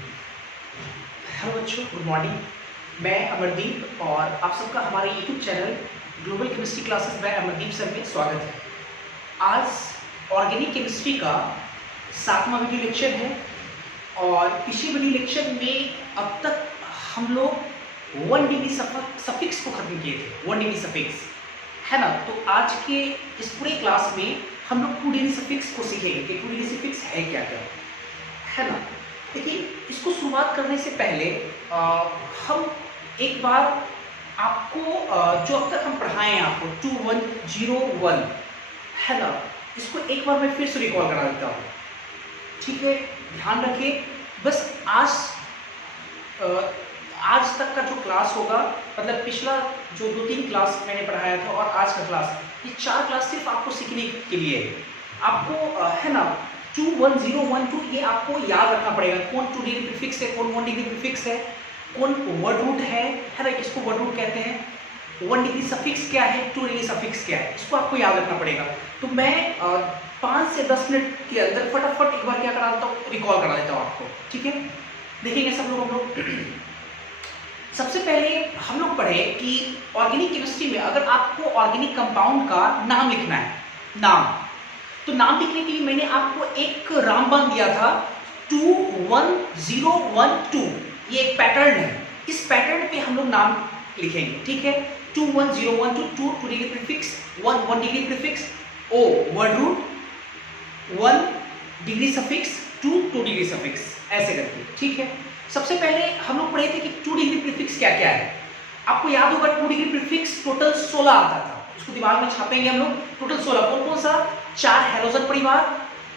Hello बच्चों, good morning. मैं अमरदीप और आप सबका हमारे YouTube channel global chemistry classes bye Amardeep sir में स्वागत है। आज ऑर्गेनिक केमिस्ट्री का 7वां वीडियो लेक्चर है और पिछले वीडियो लेक्चर में अब तक हम लोग 1 डिग्री सफिक्स को खत्म किए थे। 1 डिग्री सफिक्स है ना। तो आज के इस पूरे क्लास में हम लोग 2 डिग्री सफिक्स को सीखेंगे कि 2 डिग्री सफिक्स है क्या क्या, है ना। लेकिन इसको शुरुआत करने से पहले हम एक बार आपको जो अब तक हम पढ़ाए हैं आपको 2101 है ना, इसको एक बार मैं फिर से रिकॉल करा देता हूँ। ठीक है, ध्यान रखिए। बस आज तक का जो क्लास होगा, मतलब पिछला जो 2-3 क्लास मैंने पढ़ाया था और आज का क्लास, ये 4 क्लास सिर्फ आपको सीखने के लिए है। आपको है ना 21012 ये आपको याद रखना पड़ेगा। कौन 2 डिग्री प्रीफिक्स है, कौन 1 डिग्री प्रीफिक्स है, कौन वर्ड रूट है ना, किसको वर्ड रूट कहते हैं, 1 डिग्री सफिक्स क्या है, 2 डिग्री सफिक्स क्या है, इसको आपको याद रखना पड़ेगा। तो मैं 5 से 10 मिनट के अंदर फटाफट एक बार क्या करा देता हूँ, रिकॉल करा देता हूँ आपको। ठीक है, देखेंगे सब लोग। हम लोग सबसे पहले हम लोग पढ़े कि ऑर्गेनिक केमिस्ट्री में अगर आपको ऑर्गेनिक कंपाउंड का नाम लिखना है, नाम, तो नाम लिखने के लिए मैंने आपको एक रामबाण दिया था 21012। ये एक पैटर्न है, इस पैटर्न पे हम लोग नाम लिखेंगे। ठीक है, 21012, 2 degree prefix, 1 degree prefix, O word root, 1 degree suffix, 2 degree suffix, ऐसे करके। ठीक है, सबसे पहले हम लोग पढ़े थे कि 2 डिग्री प्रीफिक्स क्या क्या है। आपको याद होगा 2 डिग्री प्रीफिक्स टोटल 16 आता था, इसको दिमाग में छापेंगे हम लोग। टोटल 16 कौन कौन सा, 4 हेलोजन परिवार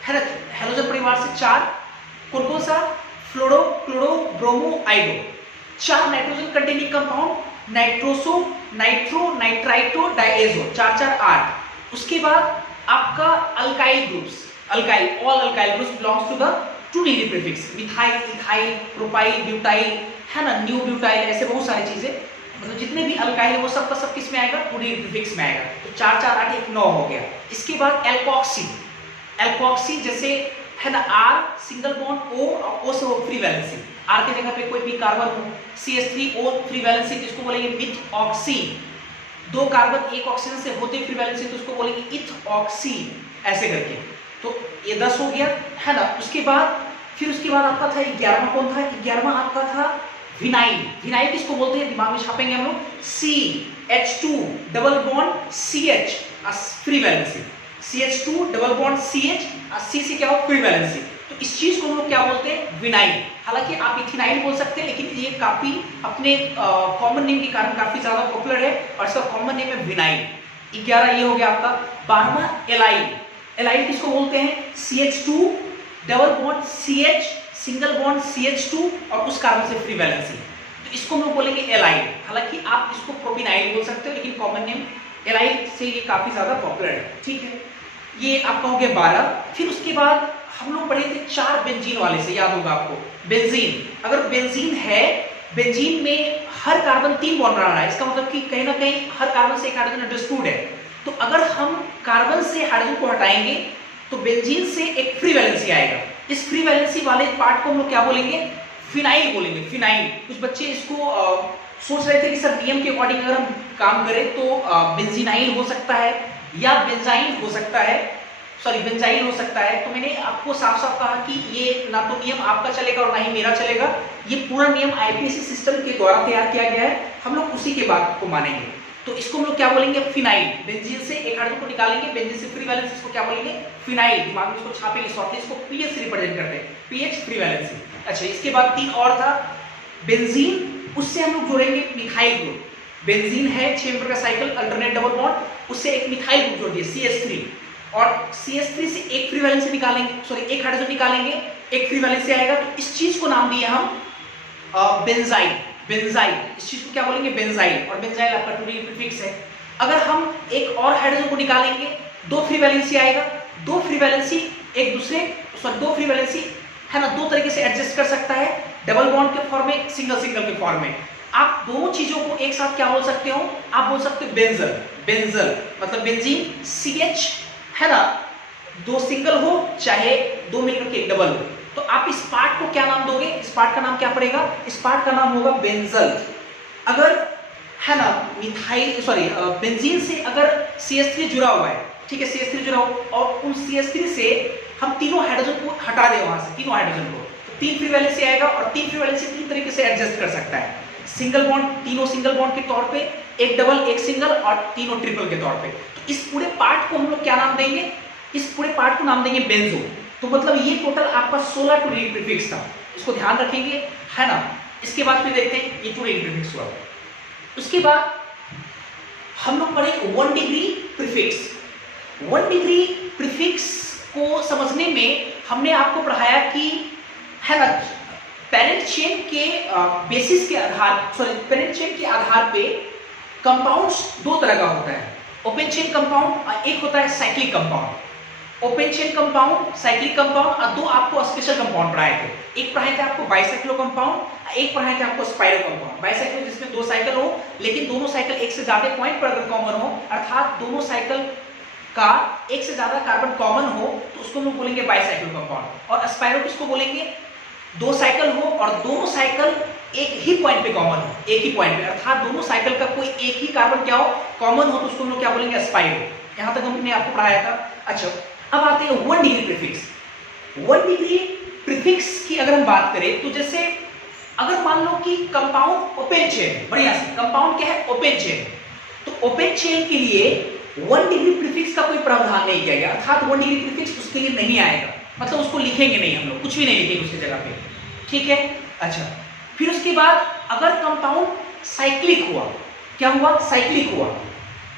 है ना, हेलोजन परिवार से 4, कौन कौन सा, fluoro, chloro, bromo, iodo, 4 nitrogen containing compound, nitroso, nitro, nitrito, diazo, 4 4 8। उसके बाद आपका alkyl groups, alkyl, all alkyl groups belongs to the 2 degree prefix, methyl, ethyl, propyl, butyl है ना, न्यू ब्यूटाइल, ऐसे बहुत सारी चीजें, मतलब जितने भी अल्काइल है वो सब का सब किस में आएगा, 2 डिग्री प्रीफिक्स में आएगा। तो 4 4 8 1 9 हो गया। इसके बाद एल्कोक्सी, एल्कोक्सी जैसे है ना, R सिंगल बॉन्ड O और O से हो फ्री वैलेंसी, R के जगह पे कोई भी कार्बन हो, CH3O फ्री वैलेंसी, जिसको बोलेंगे मिथ ऑक्सी, 2 कार्बन 1 ऑक्सीजन से होते फ्री वैलेंसी, तो उसको बोलेंगे इथ ऑक्सी, ऐसे करके। तो ये 10 हो गया है ना। उसके बाद फिर उसके बाद आपका था 11वां, कौन था 11वां, आपका था विनाइल। विनाइल किसको बोलते हैं, दिमाग में छापेंगे हम लोग, CH2 double bond CH free valency, CH2 double bond CH C से क्या हो, फ्री वैलेंसी। तो इस चीज को हम लोग क्या बोलते हैं, विनाइल। हालांकि आप इथिनाइल बोल सकते हैं, लेकिन ये काफी अपने कॉमन नेम के कारण काफी ज्यादा पॉपुलर है और इसका कॉमन नेम है विनाइल। 11 ये हो गया आपका। 12वां एलाइल, एलाइल किसको बोलते हैं, CH2 double bond CH single bond CH2 और उस कार्बन से फ्री वैलेंसी, तो इसको हम लोग बोलेंगे एलाइल। हालांकि आप इसको प्रोपिनाइल बोल सकते हो, लेकिन कॉमन नेम एलाइल से ये काफी ज्यादा पॉपुलर है। ठीक है, ये आपका हो गया 12। फिर उसके बाद हम लोग पढ़े थे 4 बेंजीन वाले से, याद होगा आपको, बेंजीन। अगर बेंजीन है, बेंजीन में हर कार्बन 3 बॉन्ड बना रहा है, इसका मतलब कि कहीं ना कहीं हर कार्बन से एक हाइड्रोजन डिस्प्यूट है। तो अगर हम कार्बन से हाइड्रोजन को हटाएंगे तो बेंजीन से एक फ्री वैलेंसी आएगा। इस फ्री वैलेंसी वाले पार्ट को हम लोग क्या बोलेंगे, फिनाइल बोलेंगे, फिनाइल। कुछ बच्चे इसको सोच रहे थे कि सर नियम के अकॉर्डिंग अगर हम काम करें तो बेंजीनाइल हो सकता है या बेंजाइन हो सकता है, सॉरी बेंजाइल हो सकता है। तो मैंने आपको साफ साफ कहा कि ये ना तो नियम आपका चलेगा और ना ही मेरा चलेगा, ये पूरा नियम आईपीसी सिस्टम के द्वारा तैयार किया गया है, हम लोग उसी के बात को मानेंगे। तो इसको हम लोग क्या बोलेंगे, फिनाइल। बेंजीन से एक हाइड्रोजन को निकालेंगे, बेंजीन से फ्री वैलेंसी, इसको क्या बोलेंगे, फिनाइल। दिमाग में इसको छापेंगे, शॉर्टली इसको पीएच से रिप्रेजेंट करते हैं, पीएच फ्री वैलेंसी। अच्छा, इसके बाद 3 और था, बेंजीन, उससे हम लोग जोड़ेंगे मिथाइल ग्रुप। बेंजीन है 6 मेंबर का साइकिल, अल्टरनेट डबल बॉन्ड, उससे एक मिथाइल ग्रुप जोड़ दिया CH3, और CH3 से एक फ्री वैलेंसी निकालेंगे, सॉरी एक हाइड्रोजन निकालेंगे, एक फ्री वैलेंसी आएगा। तो इस चीज को नाम दिया हम बेंजाइल, बेंजाइल। इस चीज को क्या बोलेंगे, बेंजाइल। और बेंजाइल आपका 2 डिग्री प्रीफिक्स है। अगर हम एक और हाइड्रोजन को निकालेंगे, 2 फ्री वैलेंसी आएगा, 2 फ्री वैलेंसी एक दूसरे, सॉरी 2 फ्री वैलेंसी है ना, 2 तरीके से एडजस्ट कर सकता है, डबल बॉन्ड के फॉर्म में, सिंगल सिंगल के फॉर्म में। आप दोनों चीजों को एक साथ क्या बोल सकते हो, आप बोल सकते हो बेंजल, बेंजल मतलब बेंजीन CH है ना, 2 सिंगल हो चाहे 2 मिलकर के डबल हो, तो आप इस पार्ट को क्या नाम दोगे? इस पार्ट का नाम क्या पड़ेगा? इस पार्ट का नाम होगा बेंजल। अगर है ना मिथाइल सॉरी बेंजीन से अगर CH3 जुड़ा हुआ है, ठीक है, CH3 जुड़ा हुआ और उन CH3 से हम तीनों हाइड्रोजन को हटा दें वहां से, तीनों हाइड्रोजन को, तो 3 फ्री वैलेंसी आएगा और 3 फ्री वैलेंसी 3 तरीके से एडजस्ट कर सकता है। सिंगल बॉन्ड, तीनों सिंगल बॉन्ड के तौर पे, एक डबल, एक सिंगल और तीनों ट्रिपल के तौर पे। तो इस पूरे पार्ट को हम लोग क्या नाम देंगे? इस पूरे पार्ट को नाम देंगे बेंजो। तो मतलब ये टोटल आपका 16 टू डिग्री प्रीफिक्स था, इसको ध्यान रखेंगे, है ना। इसके बाद फिर देखते हैं ये टू डिग्री प्रीफिक्स हुआ। उसके बाद हम लोग पढ़े 1 डिग्री प्रीफिक्स। 1 डिग्री प्रीफिक्स को समझने में हमने आपको पढ़ाया कि, है ना, पेरेंट चेन के बेसिस के आधार सॉरी पेरेंट चेन के आधार पे कंपाउंड्स दो तरह का होता है, ओपन चेन कंपाउंड, एक होता है cyclic compound. Open chain compound, cyclic compound और दो आपको स्पेशल कंपाउंड पढ़ाए थे। एक पढ़ाए थे आपको बाइसाइक्लो कंपाउंड, एक पढ़ाए थे आपको स्पाइरो कंपाउंड। बाइसाइक्लो जिसमें 2 साइकिल हो, लेकिन दोनों साइकिल एक से ज्यादा पॉइंट पर अगर कॉमन हो, अर्थात दोनों साइकिल का एक से ज्यादा कार्बन कॉमन हो, तो उसको हम लोग बोलेंगे बाइसाइक्लो कंपाउंड। और स्पाइरो किसको बोलेंगे? 2 साइकिल हो और दोनों साइकिल एक ही पॉइंट पे कॉमन हो, एक ही पॉइंट पे, अर्थात दोनों साइकिल का कोई एक ही कार्बन क्या हो, कॉमन हो, तो उसको हम लोग क्या बोलेंगे? स्पाइरो। यहां तक हमने आपको पढ़ाया था। अच्छा, अब आते हैं 1 डिग्री प्रीफिक्स। 1 डिग्री प्रीफिक्स की अगर हम बात करें तो जैसे अगर मान लो कि कंपाउंड ओपन चेन, बढ़िया से कंपाउंड क्या है? Open chain. तो ओपन चेन के लिए 1 डिग्री प्रीफिक्स का कोई प्रावधान नहीं किया गया, अर्थात 1 डिग्री प्रीफिक्स उसके लिए नहीं आएगा, मतलब उसको लिखेंगे नहीं, हम लोग कुछ भी नहीं लिखेंगे उसकी जगह पे, ठीक है। अच्छा, फिर उसके बाद अगर कंपाउंड साइक्लिक हुआ, क्या हुआ? साइक्लिक हुआ।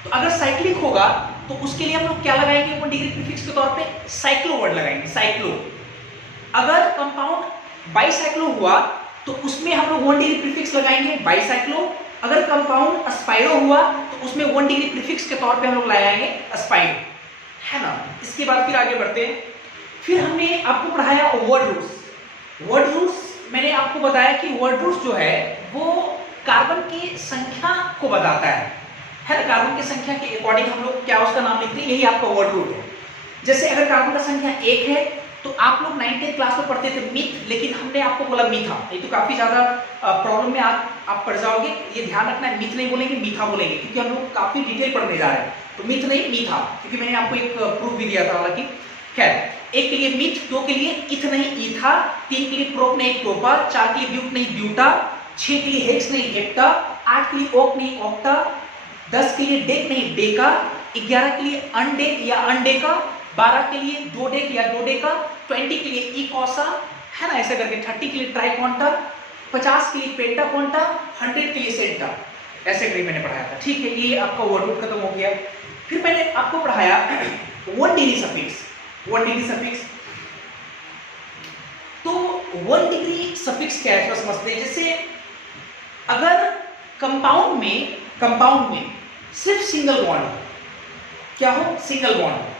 तो अगर साइक्लिक होगा तो उसके लिए हम लोग क्या लगाएंगे 1 डिग्री प्रीफिक्स के तौर पे? साइक्लो वर्ड लगाएंगे, साइक्लो। अगर कंपाउंड बाइसाइक्लो हुआ तो उसमें हम लोग 1 डिग्री प्रीफिक्स लगाएंगे, बाइसाइक्लो। अगर कंपाउंड स्पाइरो हुआ तो उसमें 1 डिग्री प्रीफिक्स के तौर पे हम लोग लगाएंगे स्पाइरो, है ना। इसके बाद फिर आगे बढ़ते हैं। फिर हमने आपको पढ़ाया वर्ड रूल्स। वर्ड रूल्स मैंने आपको बताया कि वर्ड रूल्स जो है वो कार्बन की संख्या को बताता है ना। कार्बन की संख्या के अकॉर्डिंग हम लोग क्या उसका नाम लिखते हैं, यही आपका वर्ड रूल है। जैसे अगर कार्बन का संख्या 1 है तो आप लोग 9th क्लास में पढ़ते थे मिथ, लेकिन हमने आपको बोला मीथा, ये तो काफी ज्यादा प्रॉब्लम में आप पड़ जाओगे। ये ध्यान रखना है, मिथ नहीं बोलेंगे, मीथा बोलेंगे, क्योंकि हम लोग काफी डिटेल पढ़ने जा रहे हैं। तो मिथ नहीं, मीथा, क्योंकि मैंने आपको एक प्रूफ भी दिया था। हालांकि खैर, 1 के लिए मिथ, 2 के लिए इथ नहीं ईथा, 3 के लिए प्रोप नहीं प्रोपा, 4 के लिए ब्यूट नहीं ब्यूटा, 6 के लिए हेक्स नहीं हेक्टा, 8 के लिए ओक नहीं ओक्टा, 10 के लिए डेक नहीं डेका, 11 के लिए अनडेक या अनडेका, 12 के लिए डोडेक या डोडेका, 20 के लिए इकोसा, है ना, ऐसे करके 30 के लिए ट्राइकोंटा, 50 के लिए पेंटाकोंटा, 100 के लिए सेंटा, ऐसे करके मैंने पढ़ाया था, ठीक है। ये आपका वर्ड रूल खत्म हो गया। फिर मैंने आपको पढ़ाया 1 डिग्री सफिक्स। 1 डिग्री सफिक्स, तो 1 डिग्री सफिक्स क्या है समझते हैं। जैसे अगर कंपाउंड में सिर्फ सिंगल बॉन्ड हो, क्या हो? Single bond.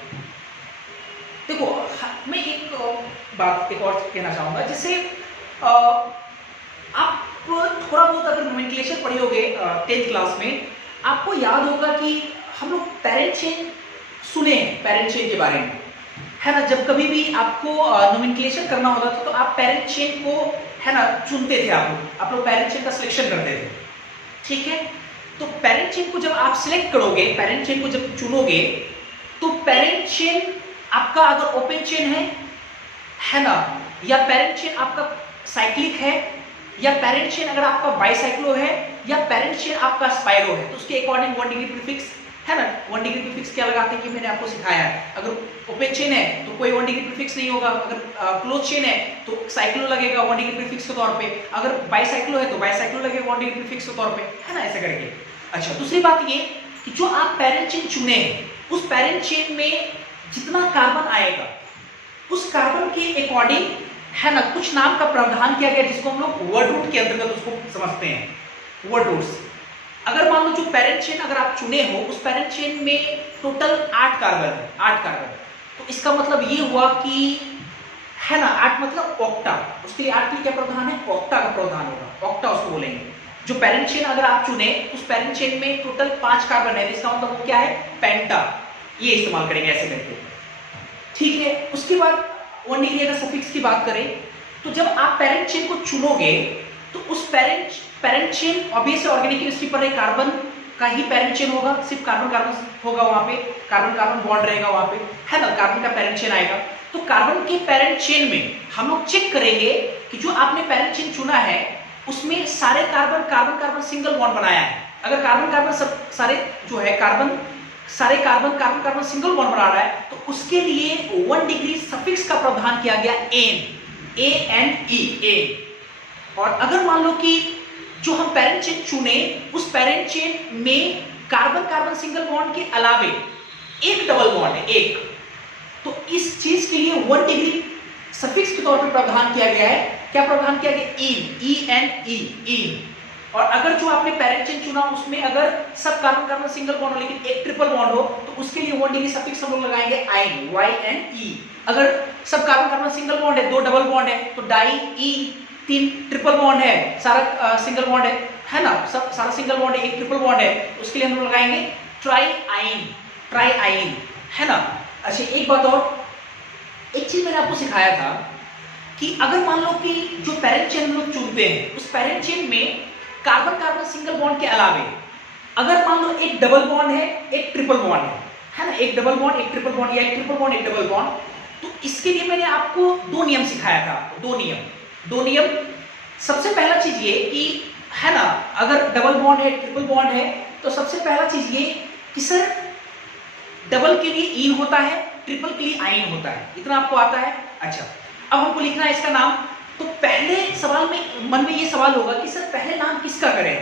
देखो मैं एक बात एक और कहना चाहूंगा, जैसे आप थोड़ा बहुत अगर नोमेनक्लेचर पढ़े होगे 10th क्लास में, आपको याद होगा कि हम लोग पेरेंट चेन सुने हैं, पेरेंट चेन के बारे में, है ना। जब कभी भी आपको नोमेनक्लेचर करना होता था तो आप पेरेंट चेन को, है ना, चुनते थे, आप लोग पेरेंट चेन का सिलेक्शन करते थे, ठीक है। तो पेरेंट चेन को जब आप सिलेक्ट करोगे, पेरेंट चेन को जब चुनोगे, तो पेरेंट चेन आपका अगर ओपन चेन है ना, या पेरेंट चेन आपका साइक्लिक है, या पेरेंट चेन अगर आपका बाइसाइक्लो है, या पेरेंट चेन आपका स्पाइरो है, तो उसके अकॉर्डिंग 1 डिग्री प्रीफिक्स, है ना। 1 डिग्री प्रीफिक्स क्या लगाते हैं कि मैंने आपको सिखाया है। अगर ओपन चेन है तो कोई 1 डिग्री प्रीफिक्स नहीं होगा, अगर क्लोज चेन है तो साइक्लो लगेगा 1 डिग्री प्रीफिक्स के तौर पे, अगर बाइसाइक्लो है तो बाइसाइक्लो लगेगा 1 डिग्री प्रीफिक्स के तौर पे, है ना, ऐसे करके। अच्छा, दूसरी बात ये कि जो आप पेरेंट चेन चुने हैं, उस पेरेंट चेन में जितना कार्बन आएगा उस कार्बन के अकॉर्डिंग, है ना, कुछ नाम का प्रावधान किया गया, जिसको हम लोग वर्ड रूट के अंतर्गत उसको समझते हैं, वर्ड रूट्स। अगर मान लो जो पेरेंट चेन अगर आप चुने हो, उस पेरेंट चेन में टोटल 8 कार्बन है, 8 कार्बन, तो इसका मतलब ये हुआ कि, है ना, 8 मतलब ऑक्टा, उसके लिए 8 के लिए क्या प्रावधान है? ऑक्टा का प्रावधान होगा, ऑक्टा उसको बोलेंगे। जो पेरेंट चेन अगर आप चुने, उस पेरेंट चेन में टोटल 5 कार्बन है, इसका मतलब वो क्या है? पेंटा, ये इस्तेमाल करेंगे ऐसे करके, ठीक है। उसके बाद 1 डिग्री अगर सफिक्स की बात करें तो जब आप पेरेंट चेन को चुनोगे तो उस parent chain obviously organic chemistry पर कार्बन का ही पेरेंट चेन होगा, सिर्फ कार्बन कार्बन होगा वहां पे, कार्बन कार्बन बॉन्ड रहेगा वहां पे, है ना, कार्बन का पेरेंट चेन आएगा। तो कार्बन के पेरेंट चेन में हम लोग चेक करेंगे कि जो आपने पेरेंट चेन चुना है उसमें सारे carbon carbon carbon single bond बनाया है। अगर कार्बन कार्बन सब सारे जो है सारे carbon carbon carbon single bond बना रहा है तो उसके लिए 1 डिग्री सफिक्स का प्रावधान किया गया ANE। और अगर मान लो कि जो हम पेरेंट चेन चुने उस पेरेंट चेन में कार्बन कार्बन सिंगल बॉन्ड के अलावे एक डबल बॉन्ड है, एक, तो इस चीज के लिए 1 डिग्री सफिक्स के तौर पर प्रावधान किया गया है। क्या प्रावधान किया गया? ENE। और अगर जो आपने पेरेंट चेन चुना उसमें अगर सब कार्बन कार्बन सिंगल बॉन्ड हो लेकिन एक ट्रिपल बॉन्ड हो तो उसके लिए 1 डिग्री सफिक्स हम लोग लगाएंगे YNE। अगर सब कार्बन कार्बन सिंगल बॉन्ड है, 2 डबल बॉन्ड है तो डाई E, 3 ट्रिपल बॉन्ड है, सारा सिंगल बॉन्ड है ना, सब सारा सिंगल बॉन्ड है, एक ट्रिपल बॉन्ड है, उसके लिए हम लोग लगाएंगे ट्राई है ना। अच्छा एक बात और, एक चीज मैंने आपको सिखाया था कि अगर मान लो कि जो पेरेंट चेन हम लोग चुनते हैं उस पेरेंट चेन में कार्बन कार्बन सिंगल बॉन्ड के अलावे अगर मान लो एक डबल बॉन्ड है, एक ट्रिपल बॉन्ड है ना, एक डबल बॉन्ड एक ट्रिपल बॉन्ड या एक ट्रिपल बॉन्ड एक डबल बॉन्ड, तो इसके लिए मैंने आपको 2 नियम सिखाया था। 2 नियम। सबसे पहला चीज ये कि है ना, अगर डबल बॉन्ड है ट्रिपल बॉन्ड है तो सबसे पहला चीज ये कि सर डबल के लिए इन होता है, ट्रिपल के लिए आइन होता है, इतना आपको आता है। अच्छा अब हमको लिखना है इसका नाम। तो पहले सवाल में मन में ये सवाल होगा कि सर पहले नाम किसका करें,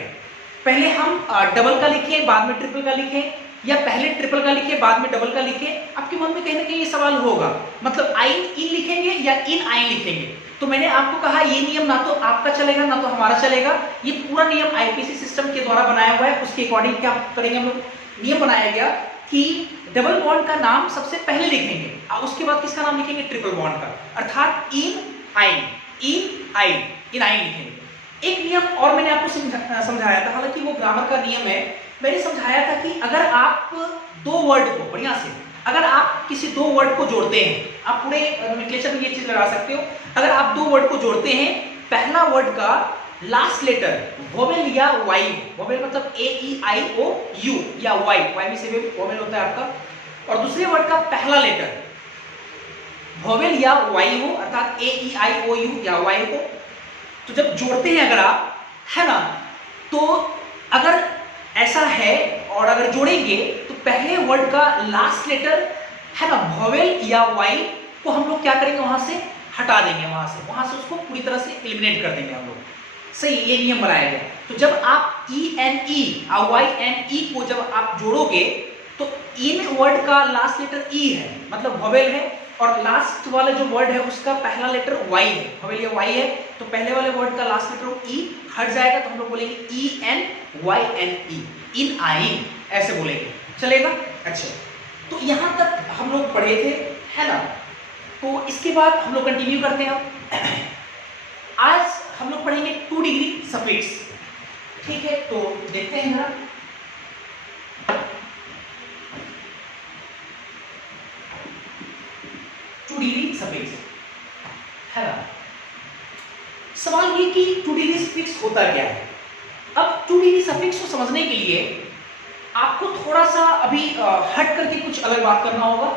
पहले हम डबल का लिखें बाद में ट्रिपल का लिखें या पहले ट्रिपल का लिखें बाद में डबल का लिखें। आपके मन में कहीं ना कहीं ये सवाल होगा, मतलब आइन इन लिखेंगे या इन आइन लिखेंगे। तो मैंने आपको कहा ये नियम ना तो आपका चलेगा ना तो हमारा चलेगा, ये पूरा नियम आईपीसी सिस्टम के द्वारा बनाया हुआ है। उसके अकॉर्डिंग क्या करेंगे हम लोग, नियम बनाया गया कि डबल बॉन्ड का नाम सबसे पहले लिखेंगे और उसके बाद किसका नाम लिखेंगे, ट्रिपल बॉन्ड का, अर्थात इन आइन लिखेंगे। एक नियम और मैंने आपको समझाया था, हालांकि वो ग्रामर का नियम है। मैंने समझाया था कि अगर आप 2 वर्ड को बढ़िया से, अगर आप किसी 2 वर्ड को जोड़ते हैं, आप पूरे नोमेनक्लेचर में ये चीज लगा सकते हो, अगर आप 2 वर्ड को जोड़ते हैं, पहला वर्ड का लास्ट लेटर वोवेल या वाई, वोवेल मतलब AEIOU या वाई में से वोवेल होता है आपका, और दूसरे वर्ड का पहला लेटर वोवेल या वाई हो अर्थात AEIOU या वाई हो, तो जब जोड़ते हैं अगर आप, है ना, तो अगर ऐसा है और अगर जोड़ेंगे तो पहले वर्ड का लास्ट लेटर है ना वोवेल या वाई को हम लोग क्या करेंगे, वहां से हटा देंगे, वहां से उसको पूरी तरह से एलिमिनेट कर देंगे हम लोग। सही, ये नियम बनाया गया। तो जब आप ENE और YNE को जब आप जोड़ोगे तो इन वर्ड का लास्ट लेटर E है, मतलब वोवेल है, और लास्ट वाला जो वर्ड है उसका पहला लेटर Y है, वोवेल या Y है, तो पहले वाले वर्ड का लास्ट लेटर E हट जाएगा तो हम लोग बोलेंगे ENYNE, इन आइन, ऐसे बोलेंगे, चलेगा। अच्छा तो यहां तक हम लोग पढ़े थे, है ना। तो इसके बाद हम लोग कंटिन्यू करते हैं। अब आज हम लोग पढ़ेंगे 2 डिग्री सफिक्स, ठीक है। तो देखते हैं जरा, है ना। सवाल ये कि 2 डिग्री सफिक्स होता क्या है। अब 2 डिग्री सफिक्स को समझने के लिए आपको थोड़ा सा अभी हट करके कुछ अलग बात करना होगा,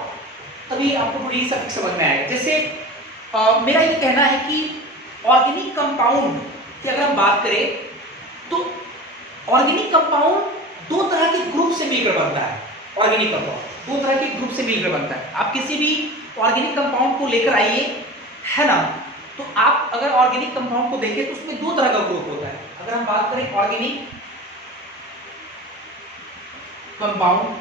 तभी आपको 2 डिग्री सफिक्स समझ में आएगा। जैसे मेरा ये कहना है कि ऑर्गेनिक कंपाउंड की अगर हम बात करें तो ऑर्गेनिक कंपाउंड 2 तरह के ग्रुप से मिलकर बनता है। ऑर्गेनिक कंपाउंड 2 तरह के ग्रुप से मिलकर बनता है। आप किसी भी ऑर्गेनिक कंपाउंड को लेकर आइए, है ना, तो आप अगर ऑर्गेनिक कंपाउंड को देखें तो उसमें 2 तरह का ग्रुप होता है। अगर हम बात करें ऑर्गेनिक कंपाउंड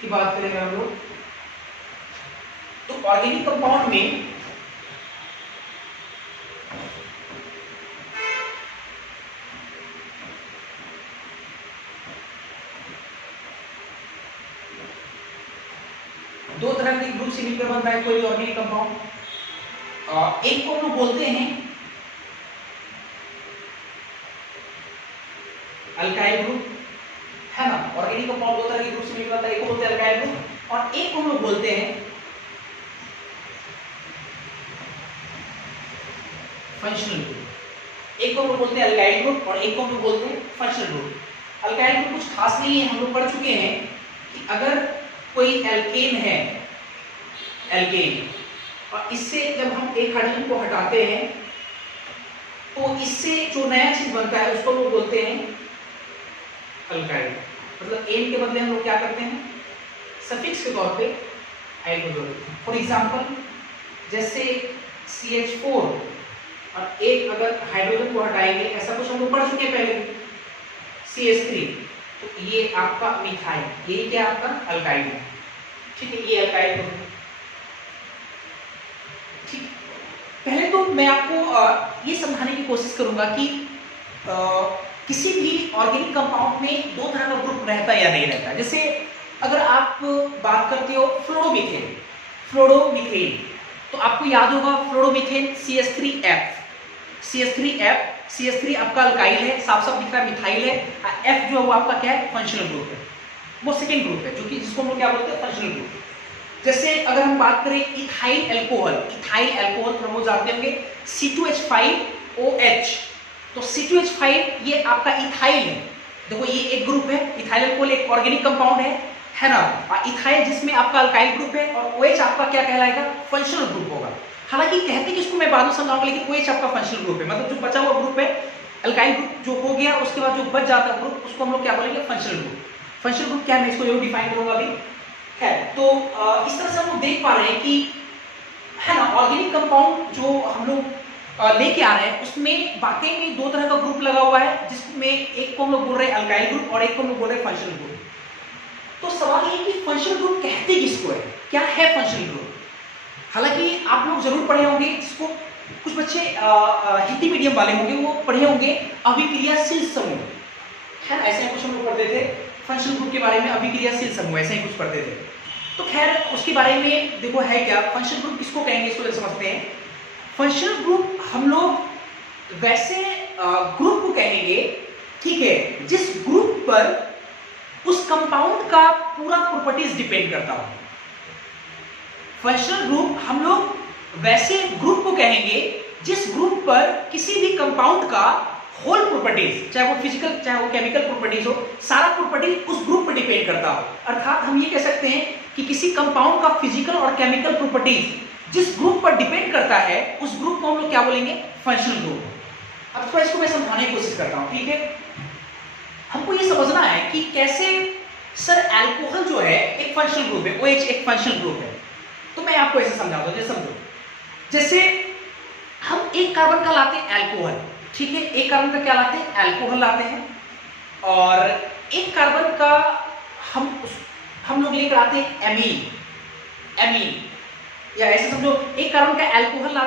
की बात करेंगे हम लोग, तो ऑर्गेनिक कंपाउंड में दो तरह के ग्रुप से मिलकर बनता है कोई ऑर्गेनिक कंपाउंड। एक को हम लोग बोलते हैं अल्काइल ग्रुप, है ना। ऑर्गेनिक कंपाउंड 2 तरह के ग्रुप से मिलकर बनता है, एक को बोलते हैं अल्काइल ग्रुप और एक को हम लोग बोलते हैं फंक्शनल ग्रुप। एक को हम लोग बोलते हैं अल्काइल ग्रुप और एक को हम लोग बोलते हैं फंक्शनल ग्रुप। अल्काइल ग्रुप कुछ खास नहीं है, हम लोग पढ़ चुके हैं कि अगर कोई एल्केन है, एल्केन, और इससे जब हम एक हाइड्रोजन को हटाते हैं तो इससे जो नया चीज बनता है उसको लोग बोलते हैं अल्काइल। मतलब एन के बदले हम लोग क्या करते हैं, सफिक्स के तौर पे आई को जोड़ देते हैं। फॉर एग्जांपल जैसे CH4 और एक अगर हाइड्रोजन को हटाएंगे, ऐसा कुछ हम लोग पढ़ चुके हैं पहले, CH3, तो ये आपका मिथाइल, ये क्या आपका अल्काइल है, ठीक है, ये अल्काइल है। ठीक, पहले तो मैं आपको ये समझाने की कोशिश करूंगा कि किसी भी ऑर्गेनिक कंपाउंड में दो तरह का ग्रुप रहता है या नहीं रहता। जैसे अगर आप बात करते हो फ्लोरोमीथेन, फ्लोरोमीथेन, तो आपको याद होगा फ्लोरोमीथेन CH3F, CH3F, CH3 आपका अल्काइल है, साफ साफ दिख रहा है मिथाइल है, F जो है वो आपका क्या है, फंक्शनल ग्रुप है, वो सेकेंड ग्रुप है, जो कि जिसको हम लोग क्या बोलते हैं, फंक्शनल ग्रुप। जैसे अगर हम बात करें इथाइल अल्कोहल, इथाइल अल्कोहल तो हम जानते होंगे C2H5OH, तो C2H5 ये आपका इथाइल है। देखो ये एक ग्रुप है, इथाइल अल्कोहल एक ऑर्गेनिक कंपाउंड है ना, और इथाइल जिसमें आपका अल्काइल ग्रुप है और OH आपका क्या कहलाएगा, फंक्शनल ग्रुप होगा। हालांकि कहते कि इसको मैं बाद में समझाऊंगा, लेकिन OH आपका फंक्शनल ग्रुप है, मतलब जो बचा हुआ ग्रुप है अल्काइल ग्रुप जो हो गया, उसके बाद जो बच जाता है ग्रुप उसको हम लोग क्या बोलेंगे, फंक्शनल ग्रुप। फंक्शनल ग्रुप क्या है, मैं इसको जरूर डिफाइन करूंगा अभी है। तो इस तरह से हम लोग देख पा रहे हैं कि है ना, ऑर्गेनिक कंपाउंड जो हम लोग लेके आ रहे हैं उसमें वाकई में दो तरह का ग्रुप लगा हुआ है, जिसमें एक को हम लोग बोल रहे हैं अल्काइल ग्रुप और एक को हम लोग बोल रहे हैं फंक्शनल ग्रुप। तो सवाल ये है कि फंक्शनल ग्रुप कहते किसको है, क्या है फंक्शनल ग्रुप। हालांकि आप लोग जरूर पढ़े होंगे इसको, कुछ बच्चे हिंदी मीडियम वाले होंगे वो पढ़े होंगे अभिक्रियाशील समूह, है ना, ऐसे कुछ हम लोग पढ़ते थे फंक्शनल ग्रुप के बारे में, अभिक्रियाशील समूह ऐसे ही कुछ पढ़ते थे। तो खैर उसके बारे में देखो है क्या, फंक्शनल ग्रुप किसको कहेंगे इसको समझते हैं। फंक्शनल ग्रुप हम लोग वैसे ग्रुप को कहेंगे, ठीक है, जिस ग्रुप पर उस कंपाउंड का पूरा प्रॉपर्टीज डिपेंड करता हो। फंक्शनल ग्रुप हम लोग वैसे ग्रुप को कहेंगे जिस ग्रुप पर किसी भी कंपाउंड का होल प्रॉपर्टीज, चाहे वो फिजिकल चाहे वो केमिकल प्रॉपर्टीज हो, सारा प्रॉपर्टीज उस ग्रुप पर डिपेंड करता हो। अर्थात हम ये कह सकते हैं कि किसी कंपाउंड का फिजिकल और केमिकल प्रॉपर्टीज जिस ग्रुप पर डिपेंड करता है उस ग्रुप को हम लोग क्या बोलेंगे, फंक्शनल ग्रुप। अब थोड़ा इसको मैं समझाने की कोशिश करता हूं, ठीक है। हमको ये समझना है कि कैसे सर अल्कोहल जो है एक फंक्शनल ग्रुप है, OH एक फंक्शनल ग्रुप है। तो मैं आपको ऐसे समझाता हूं, जैसे समझो, जैसे हम एक कार्बन का लाते हैं अल्कोहल, ठीक है, एक कार्बन का क्या लाते हैं, अल्कोहल लाते हैं, और एक कार्बन का हम लोग लेकर आते हैं एमीन, एमीन, या ऐसे समझो एक कार्बन का अल्कोहल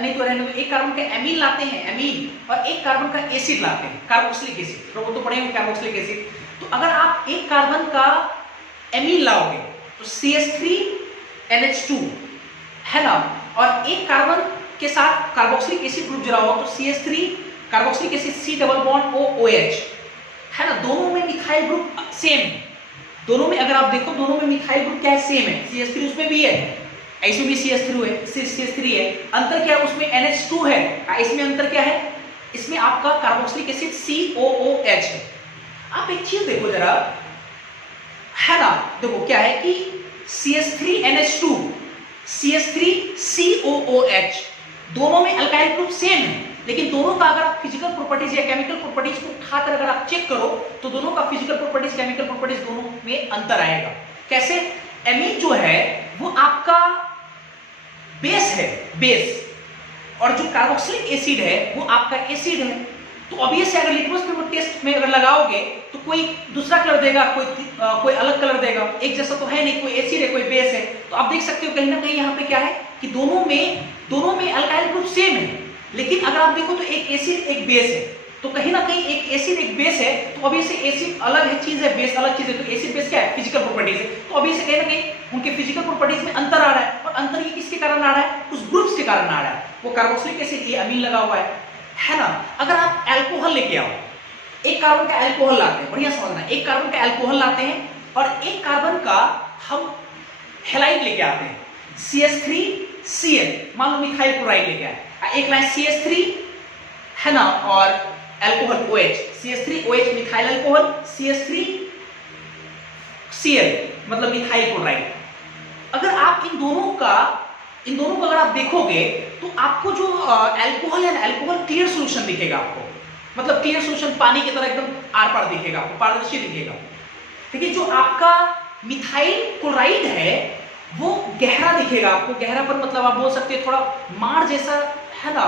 नहीं तो रहने दो, एक कार्बन का एमीन लाते हैं, एमीन, और एक कार्बन का एसिड लाते हैं, कार्बोक्सिलिक एसिड, तो वो तो पढ़े होंगे कार्बोक्सिलिक एसिड। तो अगर आप एक कार्बन का एमीन लाओगे तो CH3NH2 है ना, और एक कार्बन के साथ कार्बोक्सिलिक एसिड ग्रुप जुड़ा हो तो CH3 carboxylic acid C double bond OH है ना, दोनों में मिथाइल ग्रुप सेम है। दोनों में अगर आप देखो दोनों में मिथाइल ग्रुप क्या है, सेम है, CH3 उसमें भी है, इसमें भी CH3 है, अंतर क्या है उसमें NH2 है, इसमें अंतर क्या है, इसमें आपका कार्बोक्सिलिक एसिड COOH है। आप एक चीज देखो जरा, है ना, देखो क्या है कि CH3NH2 CH3COOH दोनों में अल्काइल ग्रुप सेम है, लेकिन दोनों का अगर आप फिजिकल प्रॉपर्टीज या केमिकल प्रॉपर्टीज को उठाकर अगर आप चेक करो तो दोनों का फिजिकल प्रॉपर्टीज केमिकल प्रॉपर्टीज दोनों में अंतर आएगा। कैसे, एमीन जो है वो आपका बेस है, बेस, और जो कार्बोक्सिलिक एसिड है वो आपका एसिड है। तो ऑब्वियस है अगर लिटमस पेपर टेस्ट में अगर लगाओगे तो कोई दूसरा कलर देगा, कोई अलग कलर देगा, एक जैसा तो है नहीं, कोई एसिड है कोई बेस है। तो आप देख सकते हो कहीं ना कहीं यहाँ पे क्या है कि दोनों में अल्काइल ग्रुप सेम है, लेकिन अगर आप देखो तो एक एसिड एक बेस है, तो कहीं ना कहीं एक एसिड एक बेस है, तो ऑब्वियसली एसिड अलग है चीज है, बेस अलग चीज है, तो एसिड बेस क्या है, फिजिकल प्रॉपर्टीज है। तो ऑब्वियसली कहीं ना कहीं उनके फिजिकल प्रॉपर्टीज में अंतर आ रहा है, और अंतर ये किसके कारण आ रहा है, उस ग्रुप्स के कारण आ रहा है। वो कार्बोक्सिलिक एसिड ये अमीन लगा हुआ है ना। अगर आप अल्कोहल लेके आओ, एक कार्बन का अल्कोहल लाते हैं, बढ़िया समझना, एक कार्बन का अल्कोहल लाते हैं और एक कार्बन का हम हैलाइड लेके आते हैं, CH3 Cl, मान लो मिथाइल क्लोराइड लेके आए, एक लाइन CH3 है ना, और alcohol OH, CH3OH methyl alcohol, CH3 Cl मतलब मिथाइल क्लोराइड। अगर आप इन दोनों को अगर आप देखोगे तो आपको जो अल्कोहल है, अल्कोहल क्लियर सॉल्यूशन दिखेगा आपको, मतलब क्लियर सॉल्यूशन पानी की तरह एकदम आर पार दिखेगा आपको, पारदर्शी दिखेगा। देखिए जो आपका मिथाइल क्लोराइड है वो गहरा दिखेगा आपको, गहरापन मतलब आप बोल सकते हैं थोड़ा मार जैसा है ना,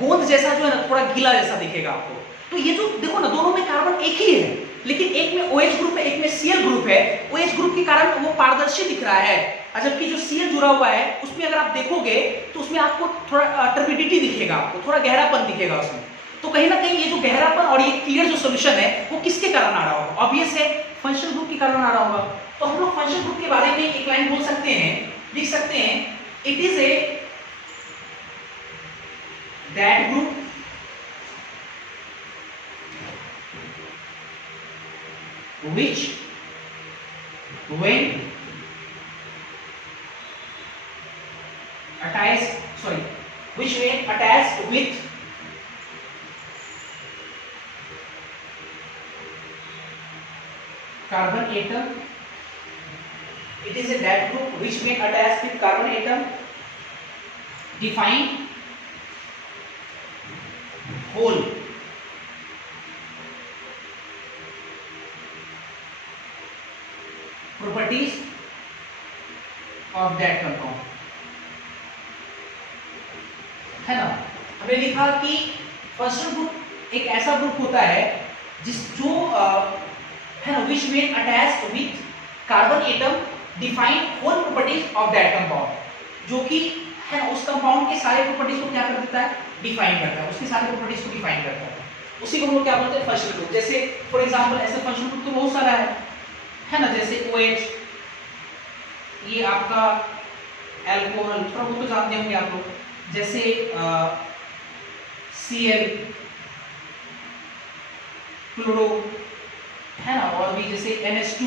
गोंद जैसा जो है ना, थोड़ा गीला जैसा दिखेगा आपको। तो ये जो देखो ना, दोनों में कार्बन एक ही है, लेकिन एक में OH ग्रुप है, एक में Cl ग्रुप है। OH ग्रुप के कारण वो पारदर्शी दिख रहा है, और जबकि जो Cl जुड़ा हुआ है उसमें अगर आप देखोगे तो उसमें आपको थोड़ा टर्बिडिटी दिखेगा, आपको थोड़ा गहरापन दिखेगा उसमें। तो कहीं ना कहीं ये जो गहरापन और ये क्लियर जो सॉल्यूशन है वो किसके कारण आ रहा होगा? ऑब्वियस है, फंक्शनल ग्रुप के कारण आ रहा होगा। तो हम लोग फंक्शनल ग्रुप के बारे में एक लाइन बोल सकते हैं, लिख सकते हैं, it is a that group which when attached with carbon atom, it is a that group which when attached with carbon atom define whole properties of that compound, है ना। हमने लिखा कि फंक्शनल ग्रुप एक ऐसा ग्रुप होता है जो है ना, which when attached with carbon atom define whole properties of that compound, जो कि है ना उस कंपाउंड के सारे प्रॉपर्टीज को क्या कर देता है, डिफाइन करता है, उसकी सारी प्रॉपर्टीज को डिफाइन करता है। उसी को हम लोग क्या बोलते हैं, फंक्शनल ग्रुप। जैसे फॉर एग्जांपल ऐसे फंक्शनल ग्रुप तो बहुत सारा है ना, जैसे OH, ये आपका अल्कोहल, थोड़ा वो तो जानते होंगे आप लोग, जैसे Cl, क्लोरो, है ना, और भी जैसे NH2,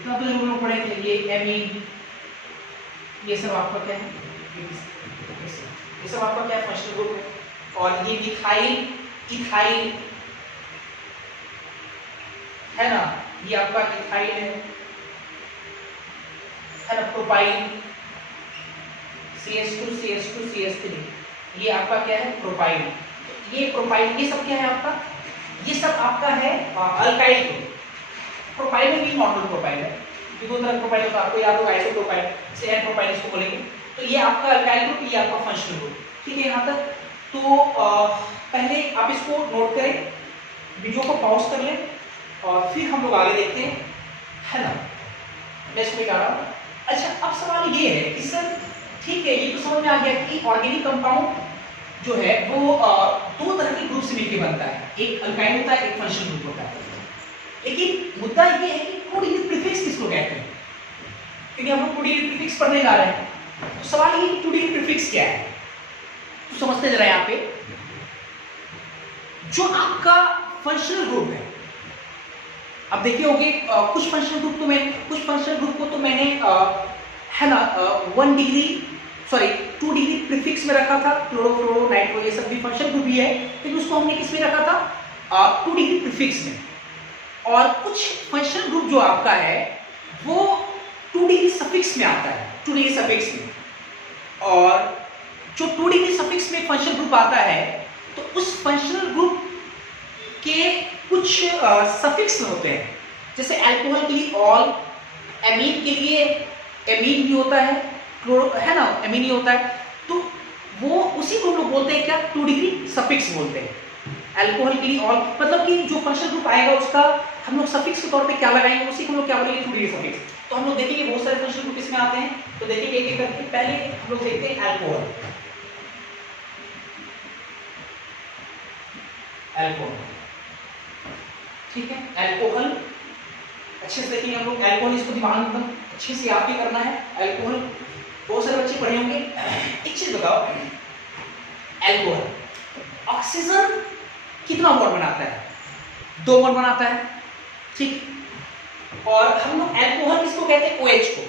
इतना तो जरूर लोग पढ़े थे, ये एमीन, ये सब आपका क्या है, ये सब आपका क्या है, फंक्शनल ग्रुप है। और ये मिथाइल, इथाइल, है ना, ये आपका इथाइल है ना, प्रोपाइल, CH2 CH2 CH3, ये आपका क्या है, प्रोपाइल। ये प्रोपाइल, ये सब क्या है आपका, ये सब आपका है अल्काइल ग्रुप। प्रोपाइल में भी नॉर्मल प्रोपाइल है, दो तरह प्रोपाइल होता है, आपको याद होगा, आइसो प्रोपाइल से एन प्रोपाइल इसको बोलेंगे। तो ये आपका अल्काइल ग्रुप, ये आपका फंक्शनल ग्रुप, ठीक है यहाँ तक। तो पहले आप इसको नोट करें, वीडियो को पॉज कर लें, और फिर हम लोग आगे देखते हैं, है ना। मैं इसको बता रहा हूँ। अच्छा, अब सवाल ये है कि सर ठीक है, ये तो समझ में आ गया कि ऑर्गेनिक कंपाउंड जो है वो दो तरह के ग्रुप से मिलकर बनता है, एक अल्काइल होता है, एक फंक्शनल ग्रुप होता है। लेकिन मुद्दा ये है कि टू डिग्री प्रीफिक्स किसको कहते हैं, क्योंकि हम लोग टू डिग्री प्रीफिक्स पढ़ने जा रहे हैं। तो सवाल ये कि टू डिग्री प्रीफिक्स क्या है, तो समझते जरा। यहाँ पे जो आपका फंक्शनल ग्रुप है, अब देखिए होंगे कुछ फंक्शनल ग्रुप को तो मैंने है ना 1 डिग्री सॉरी 2 डिग्री प्रीफिक्स में रखा था, क्लोरो फ्लोरो नाइट्रो, ये सब भी फंक्शनल ग्रुप ही है, लेकिन उसको हमने किस में रखा था, 2 डिग्री प्रीफिक्स में। और कुछ फंक्शनल ग्रुप जो आपका है वो 2 डिग्री सफिक्स में आता है, 2 डिग्री सफिक्स में। और जो 2 डिग्री सफिक्स में फंक्शनल ग्रुप आता है, तो उस फंक्शनल ग्रुप के कुछ सफिक्स होते हैं, जैसे अल्कोहल के लिए ऑल, एमीन के लिए एमीन भी होता है, क्लोरो है ना एमीन ही होता है। तो वो उसी को हम लोग बोलते हैं क्या, 2 डिग्री सफिक्स बोलते हैं। अल्कोहल के लिए ऑल, मतलब कि जो फंक्शनल ग्रुप आएगा उसका हम लोग सफिक्स के तौर पे क्या लगाएंगे, उसी को हम लोग क्या बोलेंगे, 2 डिग्री सफिक्स। तो हम लोग देखेंगे बहुत सारे फंक्शनल ग्रुप इसमें आते हैं, तो देखेंगे एक एक करके। पहले हम लोग देखते हैं अल्कोहल। ठीक है, अल्कोहल अच्छे से देखेंगे हम लोग। अल्कोहल इसको दिमाग में एकदम अच्छे से याद भी करना है। अल्कोहल बहुत सारे बच्चे पढ़े होंगे। एक चीज बताओ, अल्कोहल ऑक्सीजन कितना बॉन्ड बनाता है, 2 बॉन्ड बनाता है, ठीक। और हम लोग अल्कोहल किसको कहते हैं, OH को।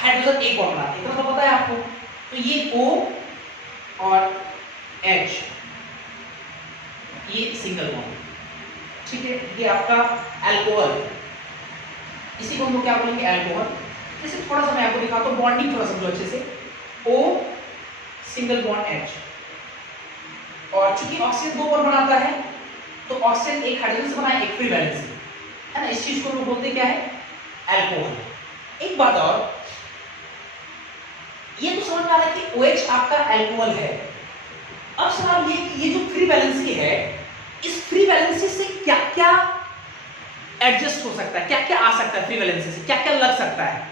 हाइड्रोजन एक बॉन्ड बनाते हैं, इतना तो पता है आपको। तो ये O और H, ये सिंगल बॉन्ड, ठीक है, ये आपका अल्कोहल, इसी को हम लोग क्या बोलेंगे, अल्कोहल। जैसे थोड़ा सा मैं आपको दिखाता हूं, बॉन्डिंग थोड़ा समझो अच्छे से। O सिंगल बॉन्ड H, और चूंकि ऑक्सीजन दो बॉन्ड बनाता है तो ऑक्सीजन एक हाइड्रोजन से बना है, एक फ्री वैलेंस से, है ना, इस चीज को हम लोग बोलते हैं क्या है, अल्कोहल। एक बात और, ये तो समझ में आ रहा है कि OH आपका अल्कोहल है। अब सवाल ये जो फ्री वैलेंसी है, इस फ्री वैलेंसी से क्या क्या एडजस्ट हो सकता है, क्या क्या आ सकता है, फ्री वैलेंसी से क्या क्या लग सकता है।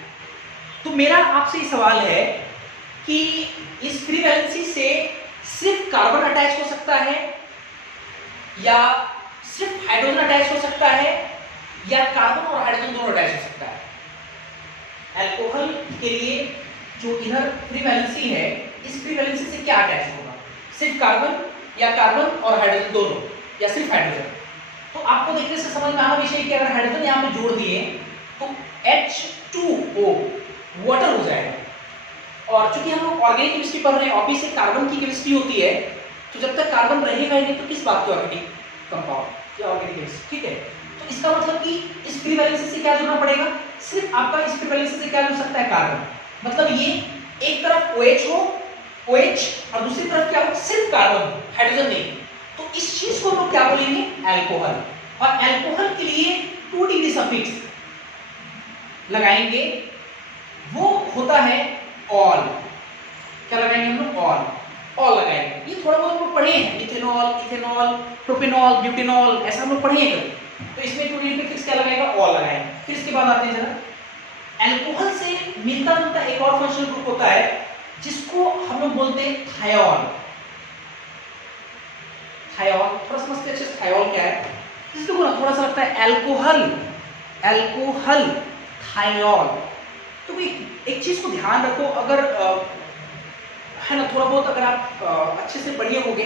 तो मेरा आपसे ये सवाल है कि इस फ्री वैलेंसी से सिर्फ कार्बन अटैच हो सकता है, या सिर्फ हाइड्रोजन अटैच हो सकता है, या कार्बन और हाइड्रोजन दोनों अटैच हो सकता है। अल्कोहल के लिए जो इधर फ्री वैलेंसी है, इस फ्री वैलेंसी से क्या अटैच होगा, सिर्फ कार्बन, या कार्बन और हाइड्रोजन दोनों, या सिर्फ हाइड्रोजन। तो आपको देखने से समझ में आना विषय कि अगर हाइड्रोजन यहाँ पे जोड़ दिए तो H2O वाटर हो जाएगा। और चूंकि हम लोग ऑर्गेनिक केमिस्ट्री पढ़ रहे हैं, ऑब्वियसली कार्बन की केमिस्ट्री होती है, तो जब तक कार्बन रहेगा नहीं तो किस बात की ऑर्गेनिक कंपाउंड या ऑर्गेनिक केमिस्ट्री, ठीक है। तो इसका मतलब कि इस फ्री वैलेंसी से क्या जोड़ना पड़ेगा, सिर्फ आपका इस फ्री वैलेंसी से क्या जुड़ सकता है, कार्बन। मतलब ये एक तरफ OH हो, OH, और दूसरी तरफ क्या हो, सिर्फ कार्बन, हाइड्रोजन नहीं। तो इस चीज को हम लोग क्या बोलेंगे, अल्कोहल। और अल्कोहल के लिए 2 डिग्री सफिक्स लगाएंगे, वो होता है ऑल। क्या लगाएंगे हम लोग, ऑल लगाएंगे। ये थोड़ा बहुत हम लोग पढ़े हैं, मिथेनॉल, इथेनॉल, प्रोपेनॉल, ब्यूटेनॉल, ऐसा हम लोग पढ़े हैं कभी। तो इसमें 2 डिग्री सफिक्स क्या लगाएगा, ऑल लगाएंगे। फिर इसके बाद आते हैं जरा, अल्कोहल से मिलता जुलता एक और फंक्शनल ग्रुप होता है जिसको हम लोग बोलते हैं थायोल। थायोल थोड़ा समझते अच्छे से, थायोल क्या है। इसको ना थोड़ा सा लगता है अल्कोहल, अल्कोहल, थायोल। तो एक चीज को ध्यान रखो, अगर है ना, थोड़ा बहुत अगर आप अच्छे से पढ़िए होगे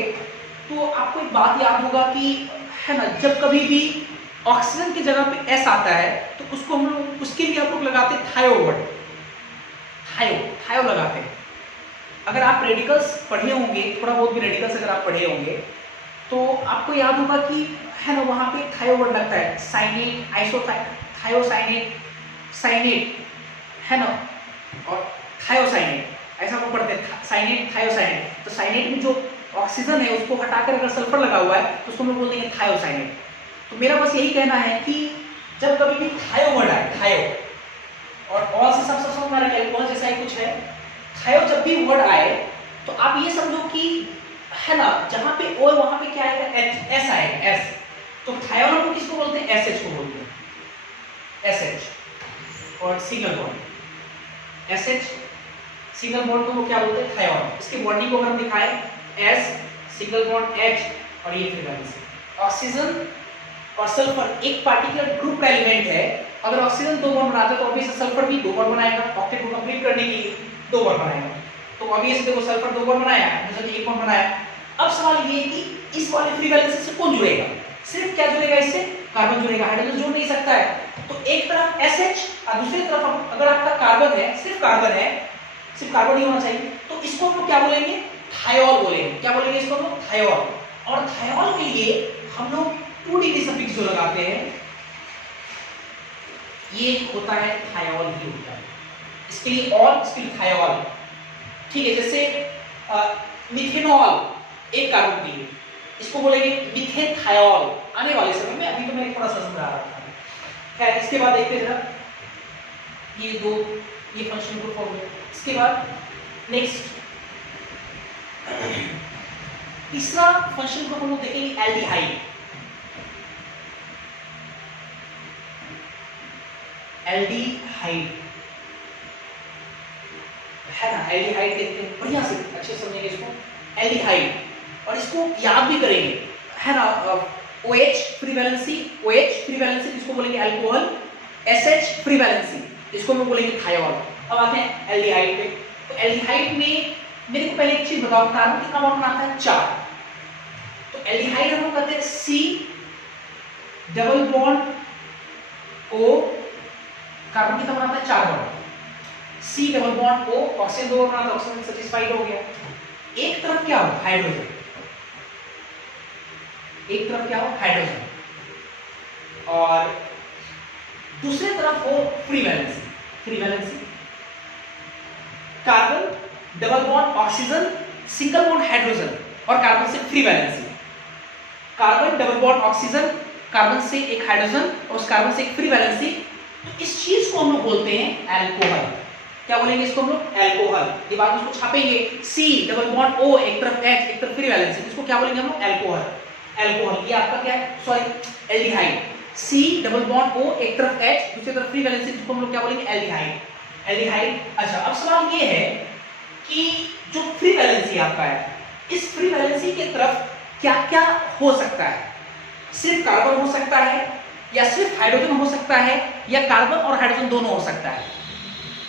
तो आपको एक बात याद होगा कि, है ना, जब कभी भी ऑक्सीजन की जगह पे S आता है तो उसको हम लोग, उसके लिए हम लोग लगाते हैं थायो वर्ड, थायो लगाते हैं। अगर आप रेडिकल्स पढ़े होंगे, थोड़ा बहुत भी रेडिकल्स अगर आप पढ़े होंगे तो आपको याद होगा कि, है ना, वहां पे थायो वर्ड लगता है, साइनेट, थायोसाइनेट, साइनेट, है ना, और थायोसाइनेट, ऐसा हम पढ़ते हैं, साइनेट, थायोसाइनेट। तो साइनेट में जो ऑक्सीजन है उसको हटाकर अगर सल्फर लगा हुआ है तो उसको हम लोग बोलते हैं थायोसाइनेट। तो मेरा बस यही कहना है कि जब कभी भी थायो वर्ड आए, थायो, और ऑल से सब समझ में आ रहा है, अल्कोहल जैसा ही कुछ है, थायो जब भी वर्ड आए तो आप ये समझो कि, है ना, जहां पे O वहां पे क्या आएगा, S आएगा, S। तो थायोल हम लोग किसको बोलते हैं, SH को बोलते हैं, SH। और single bond SH, single bond को क्या बोलते हैं, थायोल। इसके बॉन्डिंग को अगर हम दिखाएं, S सिंगल बॉन्ड H, और ये फ्री वैलेंसी। ऑक्सीजन और सल्फर एक पार्टिकुलर ग्रुप का एलिमेंट है। अगर ऑक्सीजन 2 बॉन्ड बनाता है तो ऑब्वियसली सल्फर भी 2 बॉन्ड बनाएगा, ऑक्टेट को कंप्लीट करने के लिए 2 बॉन्ड बनाएगा। तो ऑब्वियसली देखो, सल्फर 2 बॉन्ड बनाया, हाइड्रोजन 1 बॉन्ड बनाया। अब सवाल ये है कि इस वाले फ्री वैलेंसी से कौन जुड़ेगा, सिर्फ क्या जुड़ेगा, इससे कार्बन जुड़ेगा, हाइड्रोजन जुड़ नहीं सकता है। तो एक तरफ SH और दूसरी तरफ अगर आपका कार्बन है, सिर्फ कार्बन है, सिर्फ कार्बन ही होना चाहिए, तो इसको हम लोग क्या बोलेंगे, थायोल बोलेंगे। क्या बोलेंगे इसको हम लोग, थायोल। और थायोल के लिए हम लोग 2 डिग्री सफिक्स जो लगाते हैं, ये होता है थायोल ही होता है। इसके लिए ऑल, इसके लिए थायोल, ठीक है। जैसे मिथेनॉल एक कार्बन के लिए, इसको बोलेंगे मिथेथायोल आने वाले समय में, अभी तो मैं थोड़ा सा समझा रहा था। खैर, इसके बाद देखते हैं जरा, ये 2 ये फंक्शनल ग्रुप हो गए। इसके बाद नेक्स्ट तीसरा फंक्शनल ग्रुप हम लोग देखेंगे, एल्डिहाइड। एल्डिहाइड, है ना, एल्डिहाइड देखते हैं, बढ़िया से अच्छे समझेंगे इसको, एल्डिहाइड। और इसको याद भी करेंगे, है ना, OH free valency, OH free valency इसको बोलेंगे अल्कोहल, SH फ्री वैलेंसी इसको हम बोलेंगे थायोल। अब आते हैं एल्डिहाइड पे। तो एल्डिहाइड में मेरे को पहले एक चीज बताओ, कार्बन कितना बॉन्ड बनाता है, 4। तो एल्डिहाइड हम लोग कहते हैं C double bond O, carbon कितना बनाता है, 4 bond. C double bond O, oxygen 2 बना तो ऑक्सीजन सेटिस्फाइड हो गया। एक तरफ क्या हो हाइड्रोजन, एक तरफ क्या हो हाइड्रोजन, और दूसरी तरफ हो free valency. Free valency carbon double bond oxygen, single bond hydrogen और कार्बन से free valency. Carbon double bond oxygen, carbon से एक हाइड्रोजन और उस कार्बन से एक फ्री वैलेंसी। तो इस चीज को हम लोग बोलते हैं अल्कोहल। क्या बोलेंगे इसको हम लोग अल्कोहल। ये बात उसको छापेंगे, C डबल बॉन्ड O, एक तरफ H एक तरफ फ्री वैलेंसी, इसको क्या बोलेंगे हम लोग अल्कोहल। अल्कोहल ये आपका क्या है, sorry aldehyde. C double bond O, एक तरफ H दूसरी तरफ फ्री वैलेंसी, इसको हम लोग क्या बोलेंगे एल्डिहाइड। एल्डिहाइड। अच्छा अब सवाल ये है कि जो फ्री वैलेंसी आपका है, इस फ्री वैलेंसी की तरफ क्या क्या हो सकता है। सिर्फ कार्बन हो सकता है, या सिर्फ हाइड्रोजन हो सकता है, या कार्बन और हाइड्रोजन दोनों हो सकता है।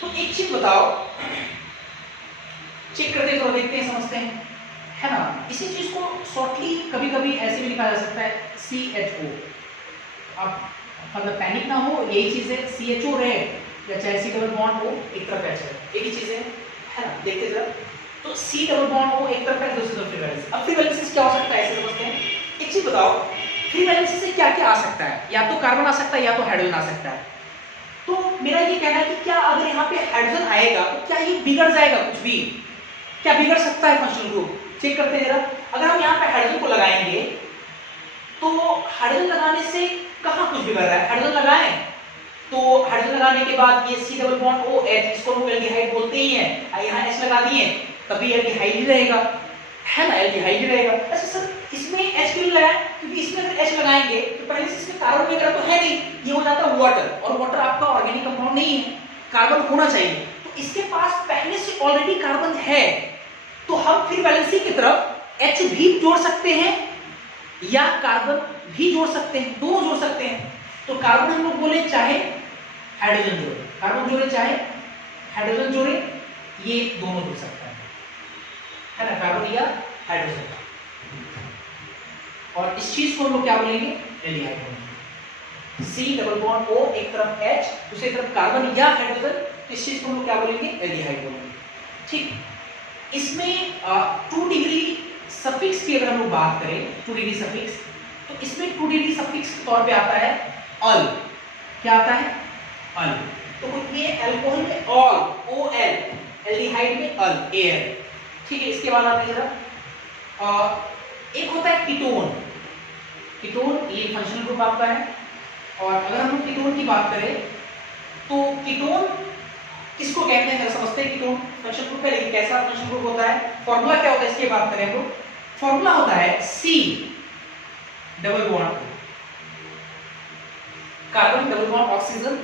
तो एक चीज बताओ, चेक करते थोड़ा देखते हैं समझते हैं, है ना। इसी चीज को शॉर्टली कभी कभी ऐसे भी लिखा जा सकता है CHO। अब मतलब पैनिक ना हो, यही चीज है CHO रहे या चाहे C डबल बॉन्ड हो, एक तरफ H है, ये भी चीज है ना। देखते जरा, तो C डबल बॉन्ड हो, एक तरफ है दूसरी तरफ फ्री वैलेंसी। अब फ्री वैलेंसी से क्या हो सकता है ऐसे समझते हैं। एक चीज बताओ, फ्री वैलेंसी से क्या क्या आ सकता है, या तो कार्बन आ सकता है या तो हाइड्रोजन आ सकता है। तो मेरा ये कहना है कि क्या अगर यहाँ पे हाइड्रोजन आएगा तो क्या ये बिगड़ जाएगा, कुछ भी क्या बिगड़ सकता है फंक्शनल ग्रुप। चेक करते हैं जरा, अगर हम यहाँ पे हाइड्रोजन को लगाएंगे तो हाइड्रोजन लगाने से कहाँ कुछ बिगड़ रहा है। हाइड्रोजन लगाएं तो हाइड्रोजन लगाने के बाद ये C double bond O H, इसको हम एल्डिहाइड बोलते ही हैं, यहाँ H लगा दिए तभी एल्डिहाइड ही रहेगा, है ना, एल्डिहाइड ही रहेगा। अच्छा सर इसमें H क्यों लगाया, क्योंकि इसमें अगर H लगाएंगे तो पहले से इसमें कार्बन वगैरह तो है नहीं, ये हो जाता है वाटर, और वाटर आपका ऑर्गेनिक कंपाउंड नहीं है, कार्बन होना चाहिए। तो इसके पास पहले से ऑलरेडी कार्बन है, तो हम फ्री वैलेंसी की तरफ H भी जोड़ सकते हैं या कार्बन भी जोड़ सकते हैं, दोनों जोड़ सकते हैं। तो कार्बन हम लोग बोले चाहे हाइड्रोजन जोड़े, कार्बन जोड़े चाहे हाइड्रोजन जोड़े, ये दोनों जुड़ सकता है ना, कार्बन या हाइड्रोजन। और इस चीज को हम लोग क्या बोलेंगे एल्डिहाइड बोलेंगे। C डबल बॉन्ड O, एक तरफ H दूसरी तरफ कार्बन या हाइड्रोजन, इस चीज को हम लोग क्या बोलेंगे एल्डिहाइड बोलेंगे। ठीक, इसमें 2 डिग्री सफिक्स की अगर हम लोग बात करें, 2 डिग्री सफिक्स, तो इसमें 2 डिग्री सफिक्स के तौर पे आता है अल। क्या आता है अल। तो ये अल्कोहल में ऑल OL, एल्डिहाइड में अल AL। ठीक है, इसके बाद आते हैं जरा, एक होता है कीटोन। कीटोन ये फंक्शनल ग्रुप आपका है। और अगर हम लोग कीटोन की बात करें तो कीटोन किसको कहते हैं समझते हैं। कीटोन फंक्शनल ग्रुप है, लेकिन कैसा फंक्शनल ग्रुप होता है, फॉर्मूला क्या होता है इसकी बात करें हम लोग। फॉर्मूला होता है C double bond carbon double bond oxygen,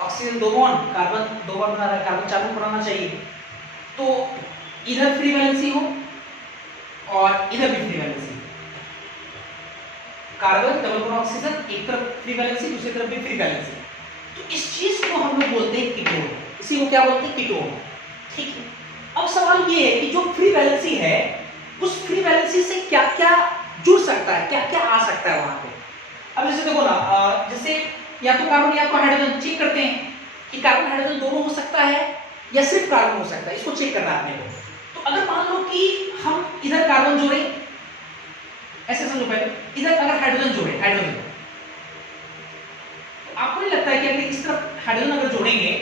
oxygen 2 bond, carbon 2 bond बना रहा है, कार्बन 4 बॉन्ड बनाना चाहिए। तो इधर फ्री वैलेंसी हो और इधर भी free valency, carbon double bond oxygen, एक तरफ फ्री वैलेंसी दूसरी तरफ भी फ्री वैलेंसी। तो इस चीज को हम लोग बोलते हैं कीटोन, इसी को क्या बोलते हैं कीटोन। ठीक है, अब सवाल ये है कि जो फ्री वैलेंसी है उस फ्री वैलेंसी से क्या क्या जुड़ सकता है, क्या क्या आ सकता है वहां पे। अब जैसे देखो ना, जैसे या तो कार्बन या तो हाइड्रोजन, चेक करते हैं कि कार्बन हाइड्रोजन दोनों हो सकता है या सिर्फ कार्बन हो सकता है, इसको चेक करना है आपने को। तो अगर मान लो कि हम इधर कार्बन जोड़े, ऐसे समझो पहले, इधर अगर हाइड्रोजन जोड़े, हाइड्रोजन, तो आपको नहीं लगता है कि अगर इस तरफ हाइड्रोजन अगर जोड़ेंगे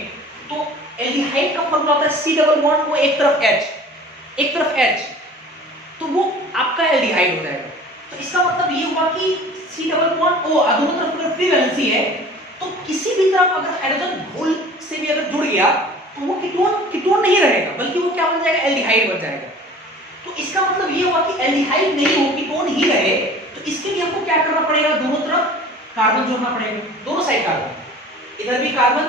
तो एल्डिहाइड का फॉर्मूला होता है C डबल बॉन्ड वो एक तरफ H, एक तरफ H, तो वो आपका एल्डिहाइड हो जाएगा। तो इसका मतलब ये हुआ कि C डबल बॉन्ड O दोनों तरफ अगर फ्री वैलेंसी है तो किसी भी तरफ अगर हाइड्रोजन भूल से भी अगर जुड़ गया तो वो कीटोन नहीं रहेगा, बल्कि वो क्या बन जाएगा एल्डिहाइड बन जाएगा। तो इसका मतलब ये हुआ कि एल्डिहाइड नहीं हो, कीटोन ही रहे। तो इसके लिए हमको क्या करना पड़ेगा, दोनों तरफ कार्बन जोड़ना पड़ेगा, दोनों साइड कार्बन। इधर भी कार्बन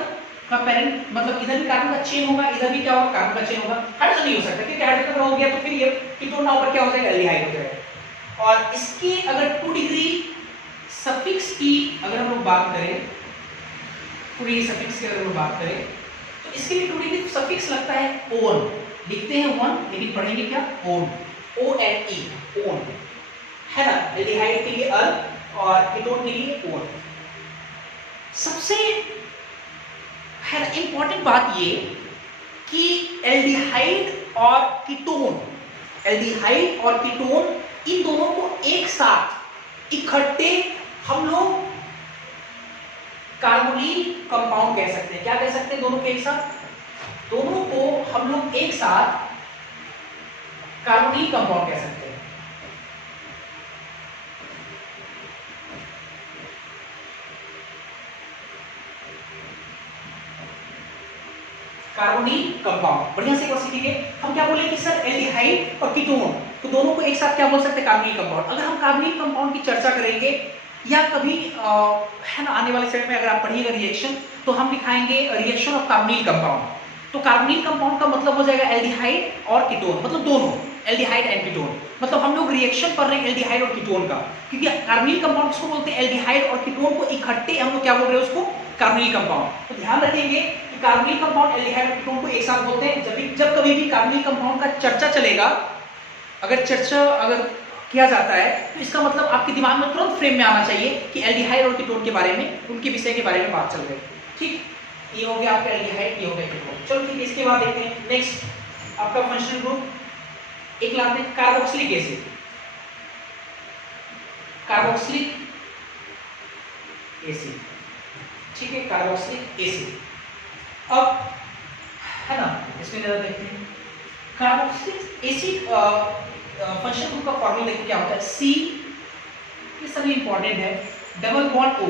का पेरेंट, मतलब इधर भी कार्बन का चेन होगा, इधर भी क्या होगा कार्बन का चेन होगा। हाइड्रोजन नहीं हो सकता, क्योंकि हाइड्रोजन हो गया तो फिर ये कीटोन ना ऊपर क्या हो जाएगा एल्डिहाइड हो जाएगा। और इसकी अगर 2 डिग्री सफिक्स की अगर हम लोग बात करें, 2 डिग्री सफिक्स की अगर हम लोग बात करें तो इसके लिए 2 डिग्री सफिक्स लगता है ओन, लिखते हैं 1 लेकिन पढ़ेंगे क्या ओन, ONE, ओन, है ना। एल्डिहाइड के लिए अल और कीटोन के लिए ओन। सबसे है ना इंपॉर्टेंट बात ये कि एल्डिहाइड और कीटोन, एल्डिहाइड और कीटोन इन दोनों को एक साथ इकट्ठे हम लोग कार्बोनिल कंपाउंड कह सकते हैं। क्या कह सकते हैं दोनों को एक साथ? दोनों को हम लोग एक साथ कार्बोनिल कंपाउंड कह सकते हैं। Carbonyl compound. बढ़िया से सीखेंगे हम क्या बोले कि सर एल्डिहाइड और कीटोन तो दोनों को एक साथ क्या बोल सकते हैं? Carbonyl compound. अगर हम कार्बोनिल कंपाउंड की चर्चा करेंगे या कभी है ना आने वाले समय में अगर आप पढ़िएगा रिएक्शन तो हम दिखाएंगे रिएक्शन ऑफ कार्बोनिल कंपाउंड। तो कार्बोनिल कंपाउंड का मतलब हो जाएगा एल्डिहाइड और कीटोन, मतलब दोनों एल्डिहाइड एंड कीटोन। मतलब हम लोग रिएक्शन कर रहे हैं एल्डिहाइड और कीटोन का, क्योंकि कार्बोनिल कंपाउंड किसको बोलते हैं? एल्डिहाइड और कीटोन को इकट्ठे हम लोग क्या बोल रहे हैं? उसको कार्बोनिल कंपाउंड। तो ध्यान रखेंगे कि कार्बोनिल कंपाउंड एल्डिहाइड और कीटोन को एक साथ बोलते हैं। जब कभी भी कार्बोनिल कंपाउंड का चर्चा चलेगा, अगर किया जाता है तो इसका मतलब आपके दिमाग में तुरंत फ्रेम में आना चाहिए कि एल्डिहाइड और कीटोन के बारे में, उनके विषय के बारे में बात चल रही है। ठीक, ये हो गया आपका एल्डिहाइड, ये हो गया कीटोन। चलो ठीक है, इसके बाद देखते हैं नेक्स्ट आपका फंक्शनल ग्रुप एक लाते हैं कार्बोक्सिलिक एसिड। कार्बोक्सिलिक एसिड, ठीक है, कार्बोक्सिलिक एसिड। अब है ना इसमें जरा देखते हैं कार्बोक्सिलिक एसिड फंक्शनल ग्रुप का फॉर्मूला देखो क्या होता है? C, ये सभी इंपॉर्टेंट है, डबल बॉन्ड O,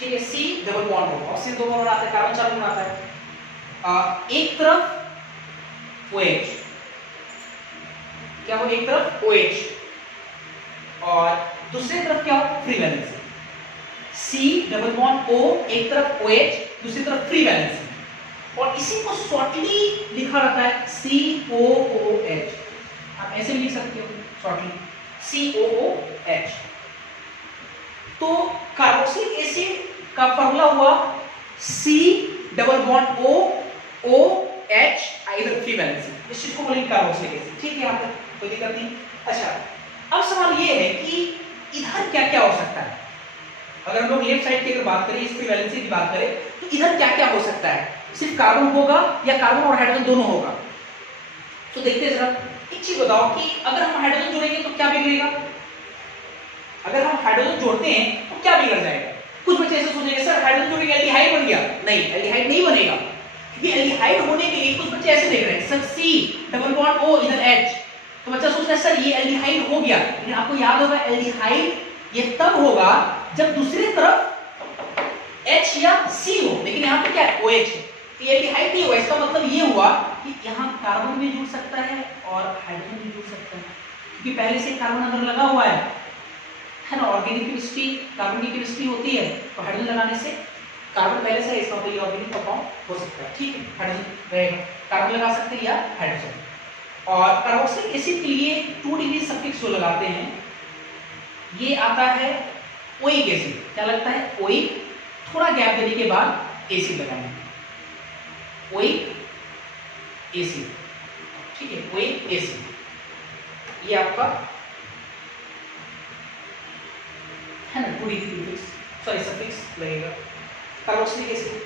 ठीक है, C double bond O, oxygen दो बनाता है, कार्बन चार बनाता है। एक तरफ OH, क्या वो एक तरफ OH और दूसरी तरफ क्या हो? Free valency. C double bond O, एक तरफ OH दूसरी तरफ फ्री वैलेंसी, और इसी को शॉर्टली लिखा रहता है COOH। आप ऐसे भी लिख सकते हो शॉर्टली COOH। तो कार्बोक्सिलिक एसिड का फॉर्मूला हुआ C double bond O OH इधर फ्री वैलेंसी, इस चीज को बोलेंगे कार्बोक्सिलिक एसिड। ठीक है, यहाँ पे कोई दिक्कत नहीं। अच्छा, अब सवाल ये है कि इधर क्या क्या हो सकता है? अगर हम लोग लेफ्ट साइड की अगर बात करें, इस फ्री वैलेंसी की बात करें, तो इधर क्या क्या हो सकता है? सिर्फ कार्बन होगा या कार्बन और हाइड्रोजन दोनों होगा? तो देखते हैं जरा। एक चीज बताओ कि अगर हम हाइड्रोजन जोड़ेंगे तो क्या बिगड़ेगा? अगर हम हाइड्रोजन जोड़ते हैं तो क्या बिगड़ जाएगा? कुछ बच्चे ऐसे सोचेंगे सर हाइड्रोजन जोड़ेंगे एल्डिहाइड बन गया। नहीं, एल्डिहाइड नहीं बनेगा, क्योंकि एल्डिहाइड होने के लिए कुछ बच्चे ऐसे देख रहे हैं sir C double bond O इधर H, तो बच्चा सोच रहा है सर ये एल्डिहाइड हो गया। लेकिन आपको याद होगा एल्डिहाइड ये तब होगा जब दूसरी तरफ H या C हो, लेकिन यहाँ पे क्या है? OH है, तो ये एल्डिहाइड नहीं हुआ। इसका मतलब ये हुआ कि यहाँ कार्बन भी जुड़ सकता है और हाइड्रोजन भी जुड़ सकता है, क्योंकि पहले से कार्बन अंदर लगा हुआ है ना। ऑर्गेनिक केमिस्ट्री, कार्बन की केमिस्ट्री होती है, तो हाइड्रोजन लगाने से कार्बन पहले से इसका मतलब ये ऑर्गेनिक कंपाउंड हो सकता है। ठीक है, हाइड्रोजन रहेगा, कार्बन लगा सकते हैं या हाइड्रोजन। और कार्बोक्सिलिक एसिड के लिए 2 डिग्री सफिक्स जो लगाते हैं ये आता है ओइक एसिड। क्या लगता है? ओइक, थोड़ा गैप देने के बाद एसिड लगाएंगे, ओइक एसिड। ठीक है, ओइक एसिड ये आपका है ना 2 डिग्री प्रीफिक्स सॉरी सफिक्स लगेगा कार्बोक्सिलिक एसिड।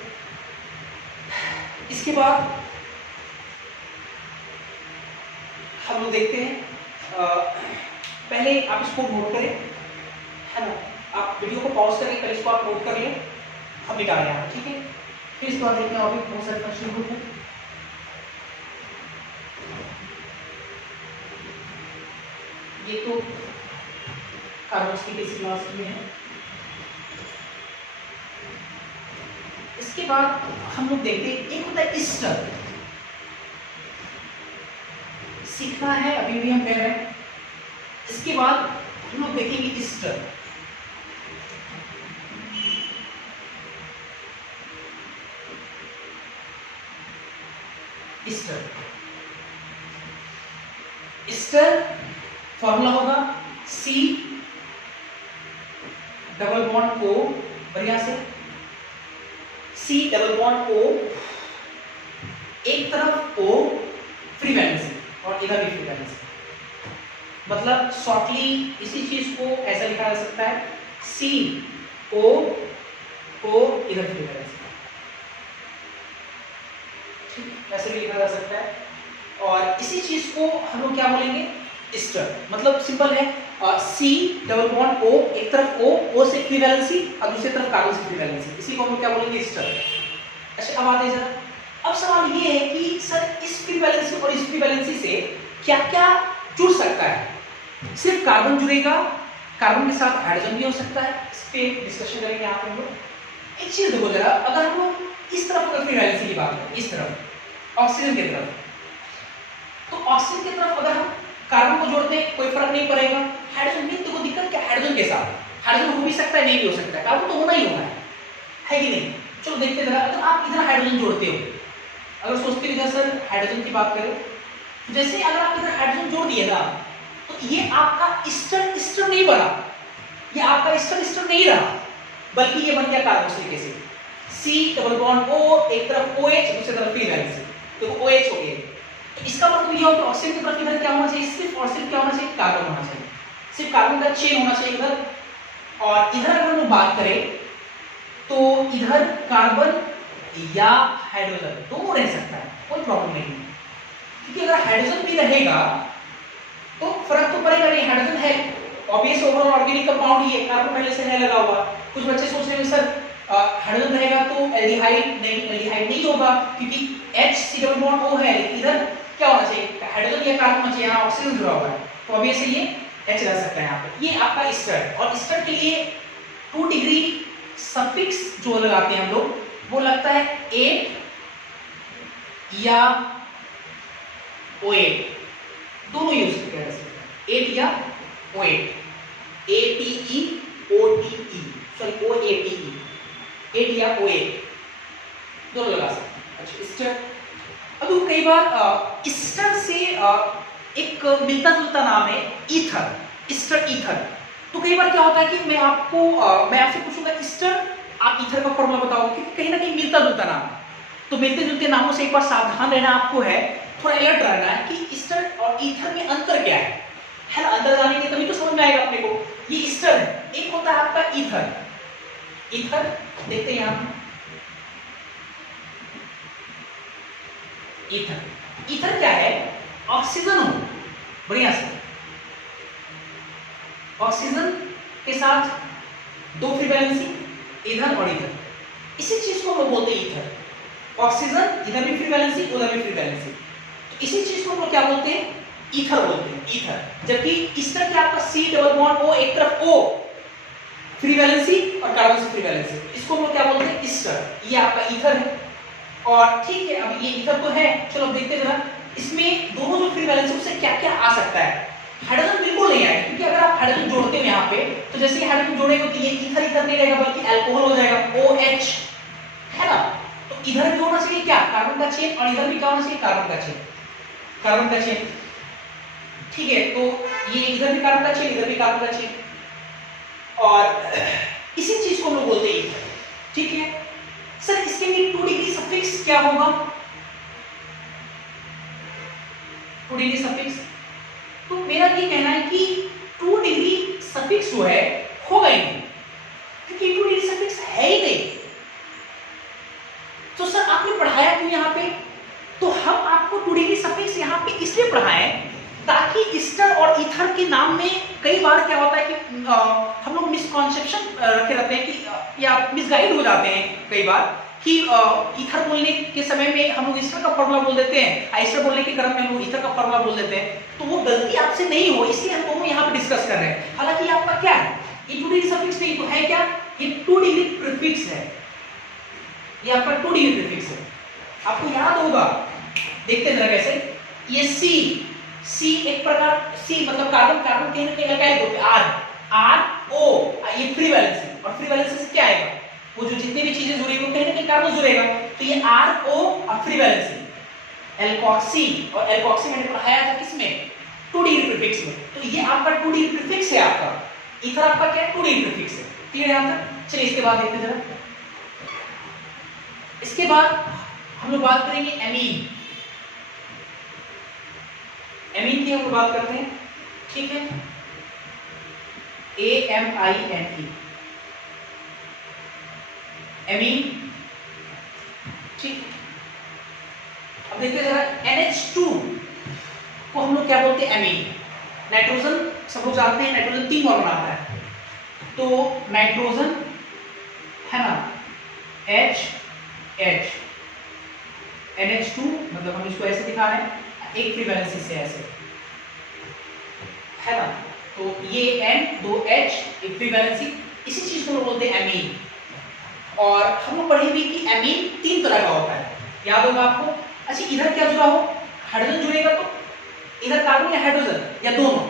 इसके बाद हम लोग देखते हैं पहले आप इसको नोट करें, है ना। आप वीडियो को पॉज करें, पहले इसको आप नोट कर लें, हम मिटा रहे हैं। ठीक है, फिर इसके बाद देखते हैं अभी बहुत सारे फंक्शनल ग्रुप हैं। ये तो कार्बोक्सिलिक एसिड लास्ट में है। इसके बाद हम लोग देखते हैं एक होता है ईस्टर, सीखना है अभी भी हम कह रहे हैं। इसके बाद हम लोग देखेंगे ईस्टर। ईस्टर, ईस्टर फॉर्मूला होगा C डबल बॉन्ड O, बढ़िया से C डबल बॉन्ड O, एक तरफ O फ्री वैलेंसी और इधर भी फ्री वैलेंसी। मतलब शॉर्टली इसी चीज को ऐसा लिखा जा सकता है CO ओ इधर फ्री वैलेंसी, ठीक वैसे भी लिखा जा सकता है। और इसी चीज को हम लोग क्या बोलेंगे, एस्टर, मतलब सिंपल है, सी डबल बॉन्ड ओ, एक तरफ ओ से फ्री वैलेंसी और दूसरी तरफ कार्बन से फ्री वैलेंसी, इसी को हम लोग क्या बोलेंगे, एस्टर। अच्छा अब आते हैं जरा, अब सवाल ये है कि सर इस फ्री वैलेंसी और इस फ्री वैलेंसी से क्या क्या जुड़ सकता है, सिर्फ कार्बन जुड़ेगा, कार्बन के साथ हाइड्रोजन भी हो सकता है, इस पे डिस्कशन करेंगे यहाँ पे हम लोग। एक चीज देखो जरा, अगर हम लोग इस तरफ अगर फ्री वैलेंसी की बात करें, इस तरफ ऑक्सीजन की तरफ, तो ऑक्सीजन की तरफ अगर हम कार्बन को जोड़ते हैं कोई फर्क नहीं पड़ेगा, हाइड्रोजन में तो दिक्कत क्या, हाइड्रोजन के साथ हाइड्रोजन हो भी सकता है नहीं भी हो सकता है, कार्बन तो होना ही होना है कि नहीं। चलो देखते जरा, अगर आप इधर हाइड्रोजन जोड़ते हो, अगर सोचते हो इधर सर हाइड्रोजन की बात करें, तो जैसे अगर आप इधर हाइड्रोजन जोड़ दिए ना, तो ये आपका ईस्टर ईस्टर नहीं बना, ये आपका ईस्टर ईस्टर नहीं रहा, बल्कि ये बन गया carboxylic acid, C double bond O, एक तरफ OH दूसरी तरफ फ्री वैलेंसी, देखो OH हो गया। तो इसका मतलब ये हो कि ऑक्सीजन की तरफ इधर क्या होना चाहिए, सिर्फ और सिर्फ क्या होना चाहिए, कार्बन होना चाहिए, सिर्फ कार्बन का चेन होना चाहिए इधर। और इधर अगर हम बात करें तो इधर कार्बन या हाइड्रोजन दोनों रह सकता है, कोई प्रॉब्लम नहीं है, क्योंकि अगर हाइड्रोजन भी रहेगा तो फर्क तो पड़ेगा नहीं, हाइड्रोजन है ऑब्वियस ओवरऑल ऑर्गेनिक कंपाउंड, ये कार्बन पहले से है लगा हुआ। कुछ बच्चे सोच रहे हैं सर हाइड्रोजन रहेगा तो एल्डिहाइड नहीं होगा, क्योंकि H डबल बॉन्ड O है, लेकिन इधर क्या होना चाहिए, हाइड्रोजन या कार्बन होना चाहिए, यहाँ ऑक्सीजन जुड़ा हुआ है, तो ऑब्वियस ये H रह सकता है यहाँ पे। ये आपका ईस्टर, और ईस्टर के लिए 2 डिग्री सफिक्स जो लगाते हैं हम लोग, वो लगता है 8 या O8, दोनों यूज कर सकते हैं, 8 या O8, ATE OTE sorry OATE, 8 या O8 दोनों लगा सकते हैं। अच्छा ईस्टर, अब कई बार ईस्टर से एक मिलता जुलता नाम है ईथर, ईस्टर ईथर। तो कई बार क्या होता है कि मैं आपसे पूछूंगा ईस्टर, आप ईथर का फॉर्मूला बताओ, क्योंकि कहीं ना कहीं मिलता जुलता नाम है, तो मिलते जुलते नामों से एक बार सावधान रहना आपको है, थोड़ा अलर्ट रहना है कि ईस्टर और ईथर में अंतर क्या है ना, अंतर जानेंगे तभी तो समझ में आएगा अपने को। ये ईस्टर है, एक होता है आपका ईथर, ईथर देखते हैं यहां, ईथर, ईथर क्या है, ऑक्सीजन हो, बढ़िया से ऑक्सीजन के साथ 2 फ्री वैलेंसी इधर और इधर, इसी चीज को हम बोलते हैं ईथर, ऑक्सीजन इधर भी फ्री वैलेंसी उधर भी फ्री वैलेंसी, तो इसी चीज को हम लोग क्या बोलते हैं, ईथर बोलते हैं, ईथर। जबकि ईस्टर क्या आपका C डबल बॉन्ड O, एक तरफ O फ्री वैलेंसी और कार्बन से फ्री वैलेंसी, इसको हम लोग क्या बोलते हैं, ईस्टर, ये आपका ईथर है। और ठीक है, अब ये ईथर तो है, चलो देखते हैं जरा इसमें दोनों जो फ्री वैलेंसी उससे क्या क्या आ सकता है। हाइड्रोजन बिल्कुल नहीं आएगा, क्योंकि अगर आप हाइड्रोजन जोड़ते हो यहाँ पे, तो जैसे ही हाइड्रोजन जोड़ेंगे तो ये ईथर ईथर नहीं रहेगा, बल्कि अल्कोहल हो जाएगा, OH है ना। तो इधर भी होना चाहिए क्या, कार्बन का चेन, और इधर भी क्या होना चाहिए, कार्बन का चेन, कार्बन का चेन, ठीक है। तो ये इधर भी कार्बन का चेन, इधर भी कार्बन का चेन, और इसी चीज को हम लोग बोलते हैं ईथर, ठीक है। सर इसके लिए 2 डिग्री सफिक्स क्या होगा, 2 डिग्री सफिक्स, तो मेरा ये कहना है कि 2 डिग्री सफिक्स जो है होगा ही नहीं, क्योंकि 2 डिग्री सफिक्स है ही नहीं। तो सर आपने पढ़ाया क्यों यहाँ पे, तो हम आपको 2 डिग्री सफिक्स यहाँ पे इसलिए पढ़ाएं ताकि ईस्टर और ईथर के नाम में कई बार क्या होता है कि हम लोग मिसकॉन्सेप्शन रखे रहते हैं कि या मिसगाइड हो जाते हैं कई बार कि ईथर बोलने के समय में हम लोग ईस्टर का फॉर्मूला बोल देते हैं, ईस्टर बोलने के क्रम में हम लोग ईथर का फॉर्मूला बोल देते हैं, तो वो गलती आपसे नहीं हो इसलिए हम दोनों यहाँ पे डिस्कस कर रहे हैं। हालांकि आपका क्या है, ये 2 डिग्री सफिक्स नहीं तो है क्या, ये 2 डिग्री प्रीफिक्स है, ये आपका 2 डिग्री प्रीफिक्स है, आपको याद होगा, देखते जरा कैसे, ये C एक प्रकार C मतलब कार्बन, कार्बन कहीं ना कहीं अल्काइल ग्रुप है, R O, ये फ्री वैलेंसी, और फ्री वैलेंसी से क्या आएगा, वो जो जितनी भी चीजें जुड़ी हुई कहीं ना कहीं कार्बन जुड़ेगा, तो ये R O और फ्री वैलेंसी एल्कोक्सी, और एल्कोक्सी मैंने पढ़ाया था किसमें, 2 डिग्री प्रीफिक्स में, तो ये आपका 2 डिग्री प्रीफिक्स है, आपका ईथर आपका क्या है, 2 डिग्री प्रीफिक्स है, क्लियर है यहां तक। चलिए इसके बाद देखते जरा, इसके बाद हम लोग बात करेंगे एमीन, एमीन की हम लोग बात करते हैं, ठीक है, AMINE, एमीन, ठीक। अब देखते हैं जरा NH2 को हम लोग क्या बोलते हैं, एमीन। नाइट्रोजन सब लोग जानते हैं, नाइट्रोजन 3 बार बनाता है, तो नाइट्रोजन है ना H H NH2, मतलब हम इसको ऐसे दिखा रहे हैं, एक फ्री वैलेंसी से ऐसे, है ना। तो ये N, 2 H, एक फ्री वैलेंसी, इसी चीज को बोलते हैं एमीन। और हम लोग पढ़े भी कि एमीन 3 तरह का होता है, याद होगा आपको। अच्छा, इधर क्या जुड़ा हो, हाइड्रोजन जुड़ेगा तो इधर कार्बन या हाइड्रोजन या दोनों,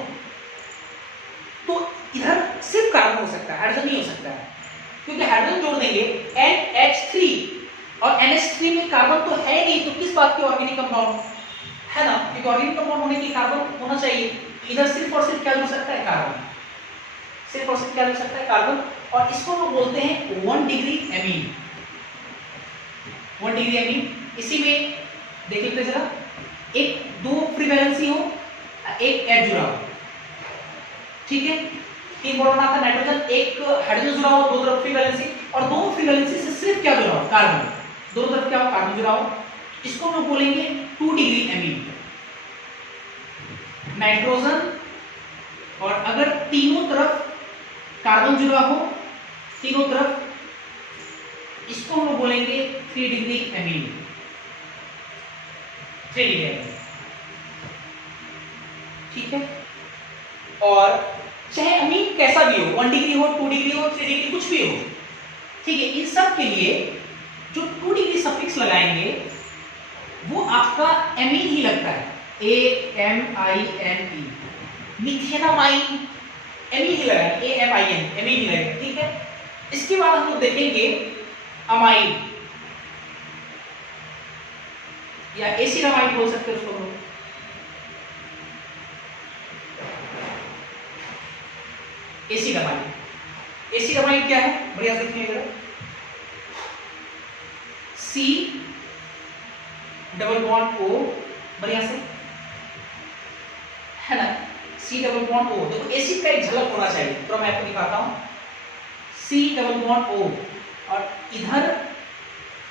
तो इधर सिर्फ कार्बन हो सकता है, हाइड्रोजन नहीं हो सकता है, क्योंकि हाइड्रोजन जोड़ देंगे NH3 और NH3 में कार्बन तो है नहीं, तो किस बात की ऑर्गेनिक कंपाउंड, है ना। क्योंकि ऑर्गेनिक कंपाउंड होने के लिए कार्बन होना चाहिए। इधर सिर्फ और सिर्फ क्या जुड़ सकता है, कार्बन, सिर्फ और सिर्फ क्या जुड़ सकता है, कार्बन। और इसको लोग बोलते हैं 1 डिग्री एमीन, 1 डिग्री एमीन। इसी में देख लेते जरा, एक 2 फ्री वैलेंसी हो, एक H जुड़ा हो, ठीक है। 3 बॉन्ड आता है, नाइट्रोजन, एक हाइड्रोजन जुड़ा हो, 2 तरफ फ्री वैलेंसी, और 2 फ्री वैलेंसी से सिर्फ क्या जुड़ा हो, कार्बन, दोनों तरफ क्या हो, कार्बन जुड़ा हो, इसको हम बोलेंगे 2 डिग्री एमीन। नाइट्रोजन, और अगर तीनों तरफ कार्बन जुड़ा हो, तीनों तरफ, इसको हम बोलेंगे 3 डिग्री एमीन, 3 डिग्री एमीन, ठीक है। और चाहे अमीन कैसा भी हो, 1 डिग्री हो, 2 डिग्री हो, 3 डिग्री, कुछ भी हो, ठीक है। इन सब के लिए जो 2 डिग्री सफिक्स लगाएंगे वो आपका एमीन ही लगता है, AMINE, मिथेनामाइन, एमीन ही लगाएंगे, AMIN, एमीन ही लगेगा, ठीक है। इसके बाद हम लोग देखेंगे अमाइन, या एसिडामाइन बोल सकते हैं उसको हम लोग। एसिडामाइन, एसिडामाइन क्या है, बढ़िया से देखिएगा, C डबल बॉन्ड O, बढ़िया से, है ना, C डबल बॉन्ड O। देखो एसिड का एक झलक होना चाहिए, तो मैं आपको दिखाता हूं, C डबल बॉन्ड O, और इधर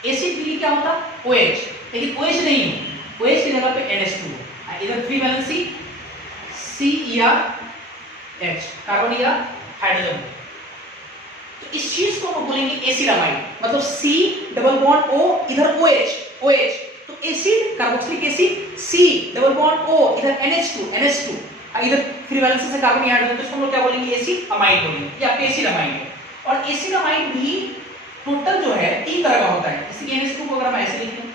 एसिड के लिए क्या होता, OH, लेकिन OH नहीं है, OH की जगह पे NH2, इधर फ्री वैलेंसी C या H, कार्बन या हाइड्रोजन। तो इस चीज को हम बोलेंगे एसिडामाइड, मतलब C डबल बॉन्ड O, इधर OH, तो acid, carboxylic acid, C double bond O, इधर NH2, इधर फ्री वैलेंसी से कार्बन या हाइड्रोजन, तो इसको हम लोग क्या बोलेंगे, एसिडामाइड बोलेंगे, या एसिडामाइड। और एसिडामाइड भी टोटल जो है 3 तरह का होता है, इसलिए NH2 को अगर हम ऐसे लिखें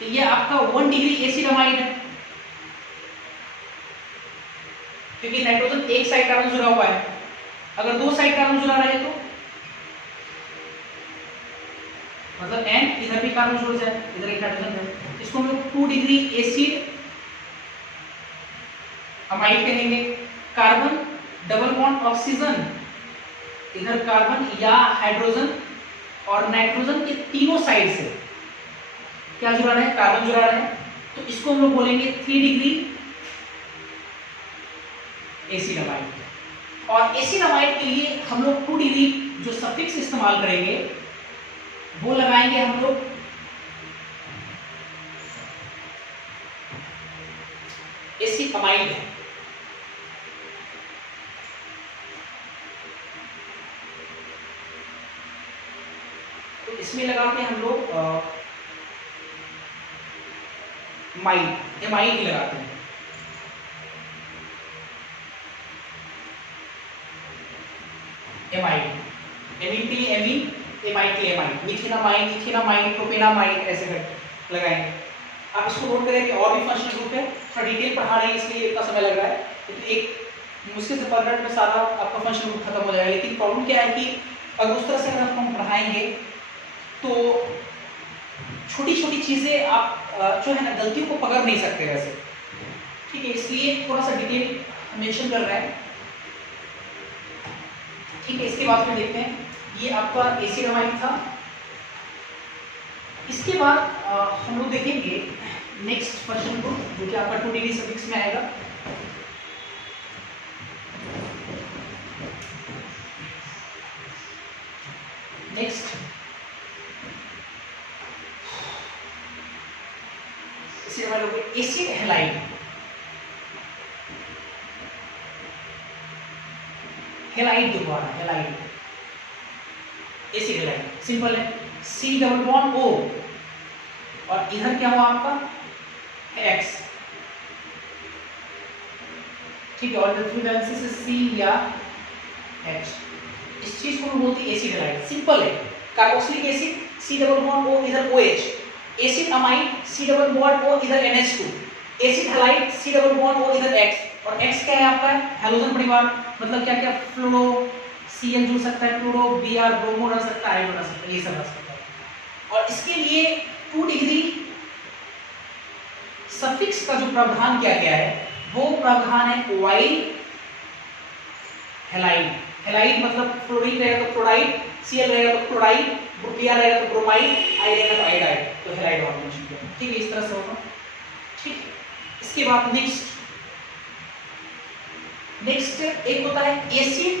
तो ये आपका 1 डिग्री एसिडामाइड है, क्योंकि नाइट्रोजन एक साइड कार्बन जुड़ा हुआ है, अगर 2 साइड कार्बन जुड़ा रहे तो मतलब N, इधर भी कार्बन जुड़ जाए, इधर एक हाइड्रोजन है, इसको हम लोग 2 डिग्री एसिड अमाइड कहेंगे। कार्बन डबल बॉन्ड ऑक्सीजन, इधर कार्बन या हाइड्रोजन और नाइट्रोजन के तीनों साइड से क्या जुड़ा रहे, कार्बन जुड़ा रहे, तो इसको हम लोग बोलेंगे 3 डिग्री एसिडामाइड। और एसिडामाइड के लिए हम लोग 2 डिग्री जो सफिक्स इस्तेमाल करेंगे वो लगाएंगे हम लोग एसिडामाइड है, तो इसमें लगाते हैं हम लोग माइड, एमाइड ही लगाते हैं, एमाइड, एमीन के लिए एमीन, एमाइड के लिए एमाइड, मिथेनामाइड, इथेनामाइड, प्रोपेनामाइड, ऐसे कर लगाएंगे। आप इसको नोट करें कि और भी फंक्शनल ग्रुप है, थोड़ा डिटेल पढ़ा रहे हैं इसलिए इतना समय लग रहा है, क्योंकि एक मुश्किल से 15 मिनट में सारा आपका फंक्शनल ग्रुप खत्म हो जाएगा। लेकिन प्रॉब्लम क्या है कि अगर उस तरह से अगर हम पढ़ाएंगे तो छोटी छोटी चीज़ें आप जो है ना गलतियों को पकड़ नहीं सकते वैसे, ठीक है, इसलिए थोड़ा सा डिटेल मेंशन कर रहा है, ठीक है। इसके बाद फिर देखते हैं, ये आपका एसिडामाइड था। इसके बाद हम लोग देखेंगे नेक्स्ट फंक्शन को, जो कि आपका 2 डिग्री सफिक्स में आएगा। इसे हमारे लोग एसिड हैलाइड, हैलाइड देखो आ रहा है, हैलाइड, एसिड हैलाइड, सिंपल है, सी डबल बॉन्ड ओ और इधर क्या हुआ आपका एक्स, ठीक है, और फ्री वैलेंसी से सी या एच, इस चीज को हम बोलते हैं एसिड हैलाइड, सिंपल है, carboxylic acid C double bond O इधर OH, acid amide C double bond O इधर NH2, acid halide C double bond O इधर X, और X क्या है आपका हैलोजन परिवार, मतलब क्या क्या फ्लोरो Cl जुड़ सकता है, फ्लोरो Br ब्रोमो रह सकता है, आयोडो रह सकता है, ये सब रह सकता है, और इसके लिए 2 डिग्री सफिक्स का जो प्रावधान किया गया है वो प्रावधान है वाइल हैलाइड, हैलाइड मतलब फ्लोरीन रहेगा तो फ्लोराइड, Cl रहेगा तो क्लोराइड, Br रहेगा तो ब्रोमाइड, I रहेगा तो आयोडाइड, तो हैलाइड ऑर्गेनाइजेशन, ठीक है, इस तरह से होगा, ठीक। इसके बाद नेक्स्ट एक होता है acid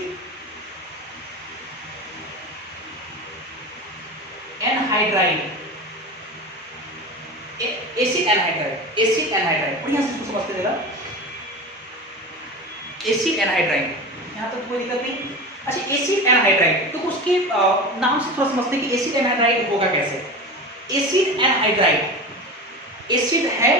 anhydride, acid anhydride, acid anhydride, बढ़िया से इसको समझते रहेगा, एसिड एनहाइड्राइड, यहां तक कोई दिक्कत नहीं। अच्छा, एसिड एनहाइड्राइड, तो उसके नाम से थोड़ा समझते हैं कि एसिड एनहाइड्राइड होगा कैसे। एसिड एनहाइड्राइड, एसिड है,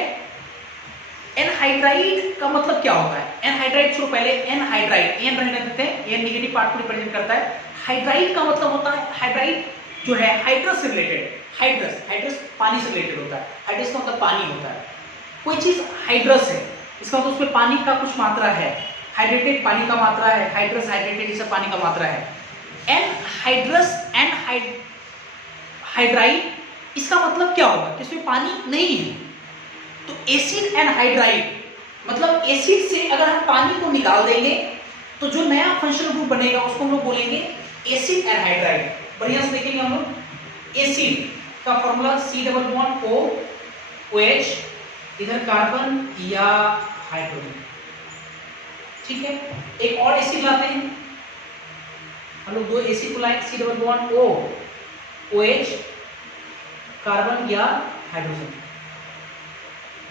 एनहाइड्राइड का मतलब क्या होता है, एनहाइड्राइड छोड़ो पहले, एनहाइड्राइड, एन रहने देते हैं, एन नेगेटिव पार्ट को रिप्रेजेंट करता है, हाइड्राइड का मतलब होता है, हाइड्राइड जो है हाइड्रस से रिलेटेड, हाइड्रस पानी से रिलेटेड होता है, हाइड्रस का मतलब पानी होता है, कोई चीज हाइड्रस है इसका मतलब उसमें पानी का कुछ मात्रा है, हाइड्रेटेड पानी का मात्रा है, हाइड्रस हाइड्रेटेड इसे पानी का मात्रा है, एनहाइड्रस हाइड्राइड, इसका मतलब क्या होगा कि इसमें पानी नहीं है, तो एसिड एनहाइड्राइड मतलब एसिड से अगर हम पानी को निकाल देंगे तो जो नया फंक्शनल ग्रुप बनेगा उसको हम लोग बोलेंगे एसिड एनहाइड्राइड। बढ़िया से देखेंगे हम लोग, एसिड का formula C double bond O OH, इधर कार्बन या हाइड्रोजन, ठीक है। एक और एसिड लाते हैं हम लोग, 2 एसिड को लाए, C double bond O OH, carbon या हाइड्रोजन,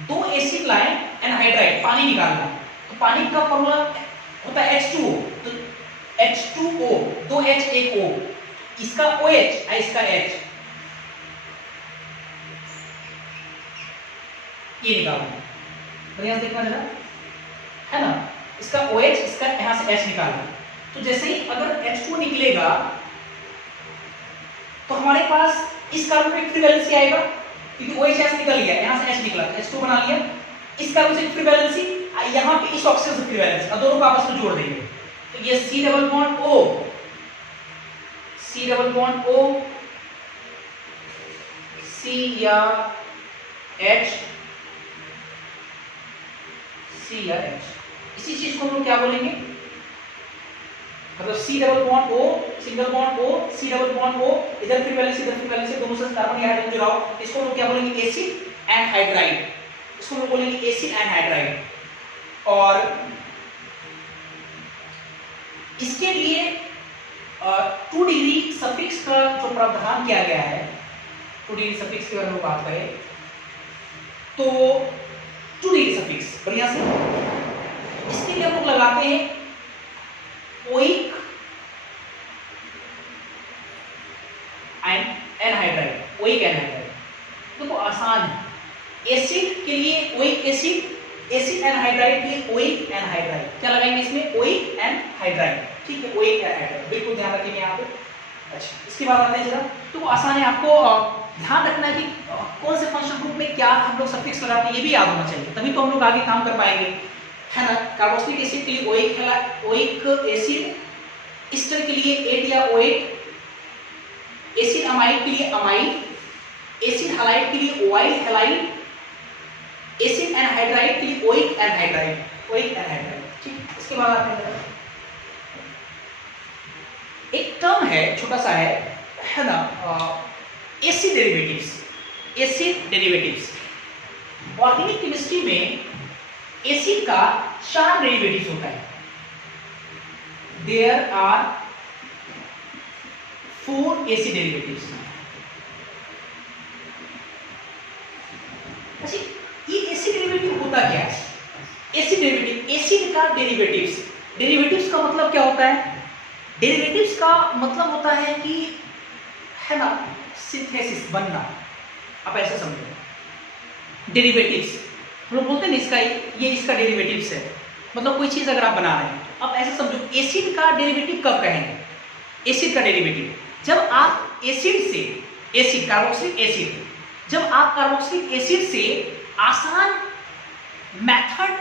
2 एसिड लाए एनहाइड्राइड, पानी निकालना, तो पानी का फॉर्मूला होता है H2O, तो H2O, 2 H 1 O, इसका OH और इसका H, ये निकालना, बढ़िया से देखना जरा, है ना, इसका OH, इसका यहां से H निकालना, तो जैसे ही अगर H2 निकलेगा तो हमारे पास इस कार्बन में फ्री वैलेंसी आएगा, क्योंकि OH यहां से निकल गया, यहां से H निकला, H2 बना लिया, इस कार्बन से फ्री वैलेंसी, यहां पे इस ऑक्सीजन से फ्री वैलेंसी, और दोनों को आपस में जोड़ देंगे, तो ये C double bond O, C double bond O, C या H, C या H, इसी चीज को हम लोग क्या बोलेंगे, मतलब C double bond O, single bond O, C double bond O, इधर फ्री वैलेंसी इधर फ्री वैलेंसी, दोनों से कार्बन या हाइड्रोजन जुड़ाओ, इसको हम लोग क्या बोलेंगे एसिड एनहाइड्राइड, इसको हम लोग बोलेंगे एसिड एनहाइड्राइड। और इसके लिए 2 डिग्री सफिक्स का जो प्रावधान किया गया है, 2 डिग्री सफिक्स की अगर हम बात करें तो 2 डिग्री सफिक्स, बढ़िया से इसके लिए हम लोग लगाते हैं ओइक एनहाइड्राइड, ओइक एनहाइड्राइड, देखो आसान है, एसिड के लिए ओइक एसिड, एसिड एनहाइड्राइड के लिए ओइक एनहाइड्राइड, क्या लगाएंगे इसमें ओइक एनहाइड्राइड, ठीक है, ओइक एनहाइड्राइड, बिल्कुल ध्यान रखेंगे यहाँ पे। अच्छा, इसके बाद आते हैं जरा, तो आसान है, आपको ध्यान रखना है कि कौन से फंक्शनल ग्रुप में क्या हम लोग सफिक्स लगाते हैं, ये भी याद होना चाहिए, तभी तो हम लोग आगे काम कर पाएंगे, है ना। कार्बोक्सिलिक एसिड के लिए ओइक एसिड, ईस्टर के लिए एट या ओएट, एसिड अमाइड के लिए अमाइड, एसिड हैलाइड के लिए ओआइल हैलाइड, एसिड एनहाइड्राइड के लिए ओइक एनहाइड्राइड, ओइक एनहाइड्राइड, ठीक। इसके बाद आते हैं, एक टर्म है छोटा सा है ना, acid derivatives, acid derivatives, organic chemistry में एसिड का 4 डेरिवेटिव्स होता है, देयर आर 4 एसिड डेरिवेटिव्स। अच्छा, होता क्या है? एसिड डेरिवेटिव, एसिड का डेरिवेटिव्स। डेरिवेटिव्स का मतलब क्या होता है? डेरिवेटिव्स का मतलब होता है कि, है ना, सिंथेसिस, बनना। आप ऐसे समझो, डेरिवेटिव्स हम लोग बोलते हैं ना, इसका ये इसका डेरिवेटिव्स है, मतलब कोई चीज अगर आप बना रहे हैं, आप ऐसे समझो एसिड का डेरिवेटिव कब कहेंगे? एसिड का डेरिवेटिव जब आप एसिड से, एसिड कार्बोक्सिलिक एसिड, जब आप कार्बोक्सिलिक एसिड से आसान मेथड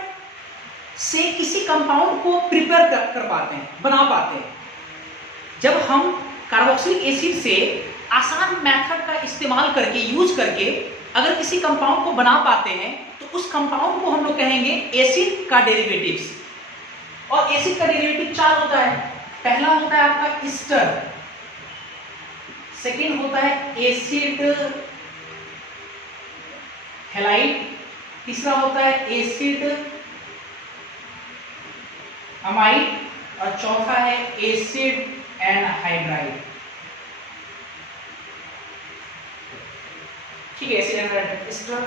से किसी कंपाउंड को प्रिपेयर कर पाते हैं, बना पाते हैं। जब हम कार्बोक्सिलिक एसिड से आसान मेथड का इस्तेमाल करके, यूज करके अगर किसी कंपाउंड को बना पाते हैं, तो उस कंपाउंड को हम लोग कहेंगे एसिड का डेरिवेटिव्स। और एसिड का डेरिवेटिव 4 होता है। पहला होता है आपका ईस्टर, सेकेंड होता है एसिड हैलाइड, तीसरा होता है एसिड अमाइड, और चौथा है एसिड एनहाइड्राइड। ठीक है, acid anhydride, ester,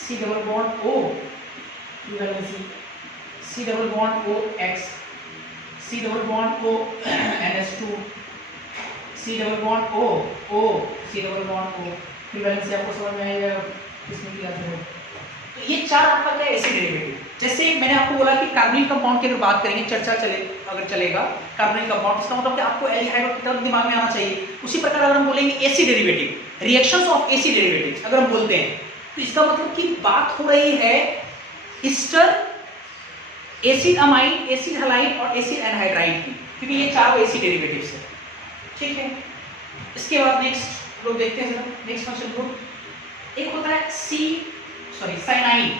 C double bond O, C double bond O X, C double bond O NH2, C double bond O O, C double bond O. फिर valency आपको समझ में आएगा किसमें किया था। तो ये 4 आपका क्या है? Acid derivative. जैसे मैंने आपको बोला कि कार्बोनिल कंपाउंड की अगर बात करेंगे, चर्चा अगर चलेगा कार्बोनिल कंपाउंड, इसका मतलब कि आपको एल्डिहाइड की तरफ दिमाग में आना चाहिए। उसी प्रकार अगर हम बोलेंगे acid derivative, reactions of acid derivatives अगर हम बोलते हैं, तो इसका मतलब कि बात हो रही है Easter, acid amide, acid halide और एसिड एनहाइड्राइड की, क्योंकि ये 4 एसिड डेरिवेटिव्स है। ठीक है, इसके बाद नेक्स्ट लोग देखते हैं, नेक्स्ट फंक्शन ग्रुप एक होता है साइनाइड।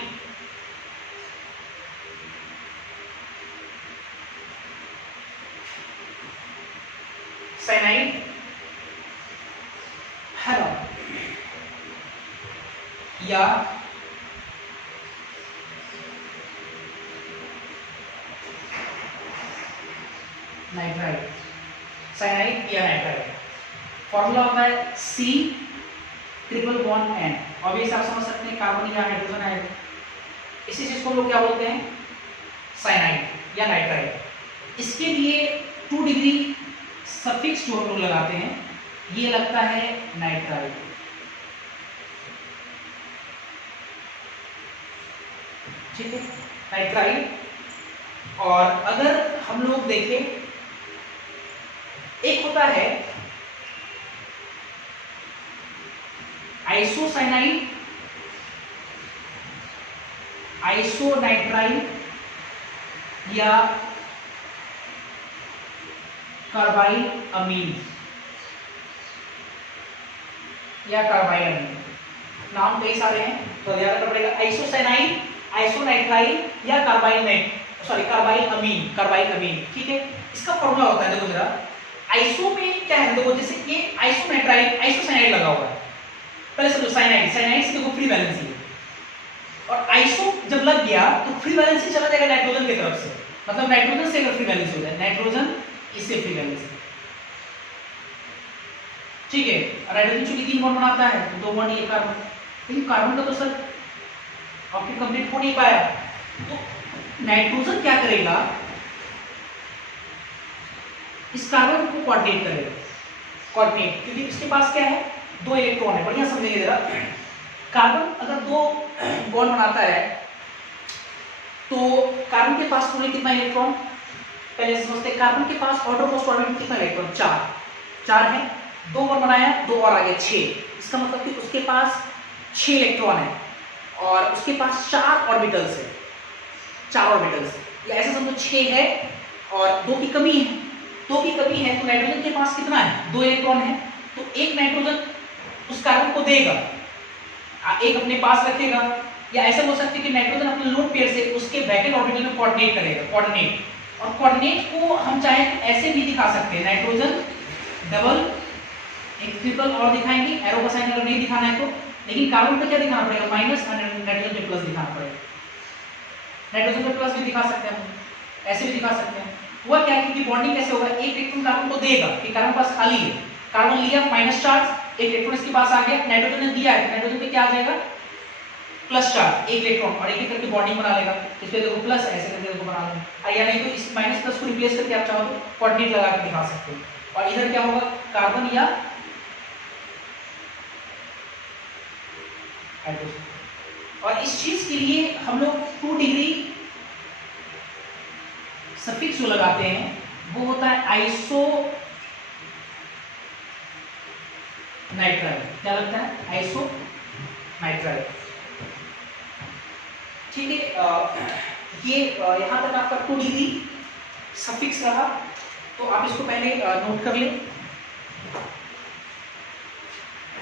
साइनाइड हैलो या नाइट्राइड, साइनाइड या नाइट्राइड। फॉर्मूला होता है C triple bond N। Obvious आप समझ सकते हैं कार्बन या हाइड्रोजन है, इसी चीज को लोग क्या बोलते हैं? साइनाइड या नाइट्राइड। इसके लिए 2 डिग्री सफिक्स जो हम लोग लगाते हैं, ये लगता है नाइट्राइड। ठीक है, नाइट्राइड। और अगर हम लोग देखें, एक होता है आइसोसाइनाइड, आइसोनाइट्राइड या कार्बाइल अमीन या कार्बाइल अमीन, नाम कई सारे हैं तो याद रखना पड़ेगा। आइसोसाइनाइड, आइसोनाइट्राइड या कार्बाइल अमीन, कार्बाइल अमीन। ठीक है, इसका फॉर्मूला होता है, देखो जरा, आइसो में क्या है, देखो जैसे कि आइसोनाइट्राइड, आइसोसाइनाइड लगा हुआ है, पहले समझो साइनाइड, साइनाइड से देखो फ्री वैलेंसी है, और आइसो जब लग गया तो फ्री वैलेंसी चला जाएगा नाइट्रोजन की तरफ से, मतलब नाइट्रोजन से अगर फ्री वैलेंसी हो जाए, नाइट्रोजन इससे फ्री वैलेंसी। ठीक है, हाइड्रोजन चूंकि 3 बॉन्ड बनाता है तो 2 बॉन्ड ये कार्बन, लेकिन कार्बन का तो सर ऑप्टिक कंप्लीट हो नहीं पाया, तो नाइट्रोजन क्या करेगा, इस कार्बन को कोऑर्डिनेट करेगा, कोऑर्डिनेट, क्योंकि इसके पास क्या है, 2 इलेक्ट्रॉन है। बढ़िया समझेंगे जरा, कार्बन अगर 2 बॉन्ड बनाता है तो कार्बन के पास टोटल कितना इलेक्ट्रॉन, पहले समझते हैं। कार्बन के पास ऑर्डर पोस्ट ऑर्बिटल कितना इलेक्ट्रॉन, 4 है, 2 बॉन्ड बनाया, 2 और आगे 6, इसका मतलब कि उसके पास 6 इलेक्ट्रॉन है और उसके पास 4 ऑर्बिटल्स है, 4 ऑर्बिटल्स, या ऐसे समझो 6 है और 2 की कमी है, 2 की कमी है, तो नाइट्रोजन के पास कितना है, 2 इलेक्ट्रॉन है, तो एक नाइट्रोजन उस कार्बन को देगा, एक अपने पास रखेगा, या ऐसा हो सकता है कि नाइट्रोजन अपने लोन पेयर से उसके वैकेंट ऑर्बिटल में कोऑर्डिनेट करेगा, कोऑर्डिनेट, और कोऑर्डिनेट को हम चाहे तो ऐसे भी दिखा सकते हैं, नाइट्रोजन डबल, एक ट्रिपल और दिखाएंगे, एरो का साइन अगर नहीं दिखाना है तो, लेकिन कार्बन पे क्या दिखाना पड़ेगा, माइनस, और नाइट्रोजन पे प्लस दिखाना पड़ेगा। नाइट्रोजन पे प्लस भी दिखा सकते हैं, ऐसे भी दिखा सकते हैं। हुआ क्या, क्योंकि बॉन्डिंग कैसे होगा, एक इलेक्ट्रॉन कार्बन को देगा कि कार्बन पास खाली है, कार्बन लिया माइनस चार्ज, एक इलेक्ट्रॉन इसके पास आ गया, नाइट्रोजन ने दिया है, नाइट्रोजन पे क्या आ जाएगा, प्लस चार्ज, एक इलेक्ट्रॉन, और एक करके बॉन्डिंग बना लेगा, इस पे देखो प्लस, ऐसे करके देखो बना लेगा, या नहीं तो इस माइनस प्लस को रिप्लेस करके आप चाहो तो कोऑर्डिनेट लगा के दिखा सकते हो। और इधर क्या होगा, कार्बन या हाइड्रोजन। और इस चीज के लिए हम लोग 2 डिग्री सफिक्स जो लगाते हैं वो होता है आइसो नाइट्राइल। क्या लगता है, आइसो नाइट्राइल। ठीक है, ये यहां तक आपका 2 डिग्री सफिक्स रहा, तो आप इसको पहले नोट कर लें।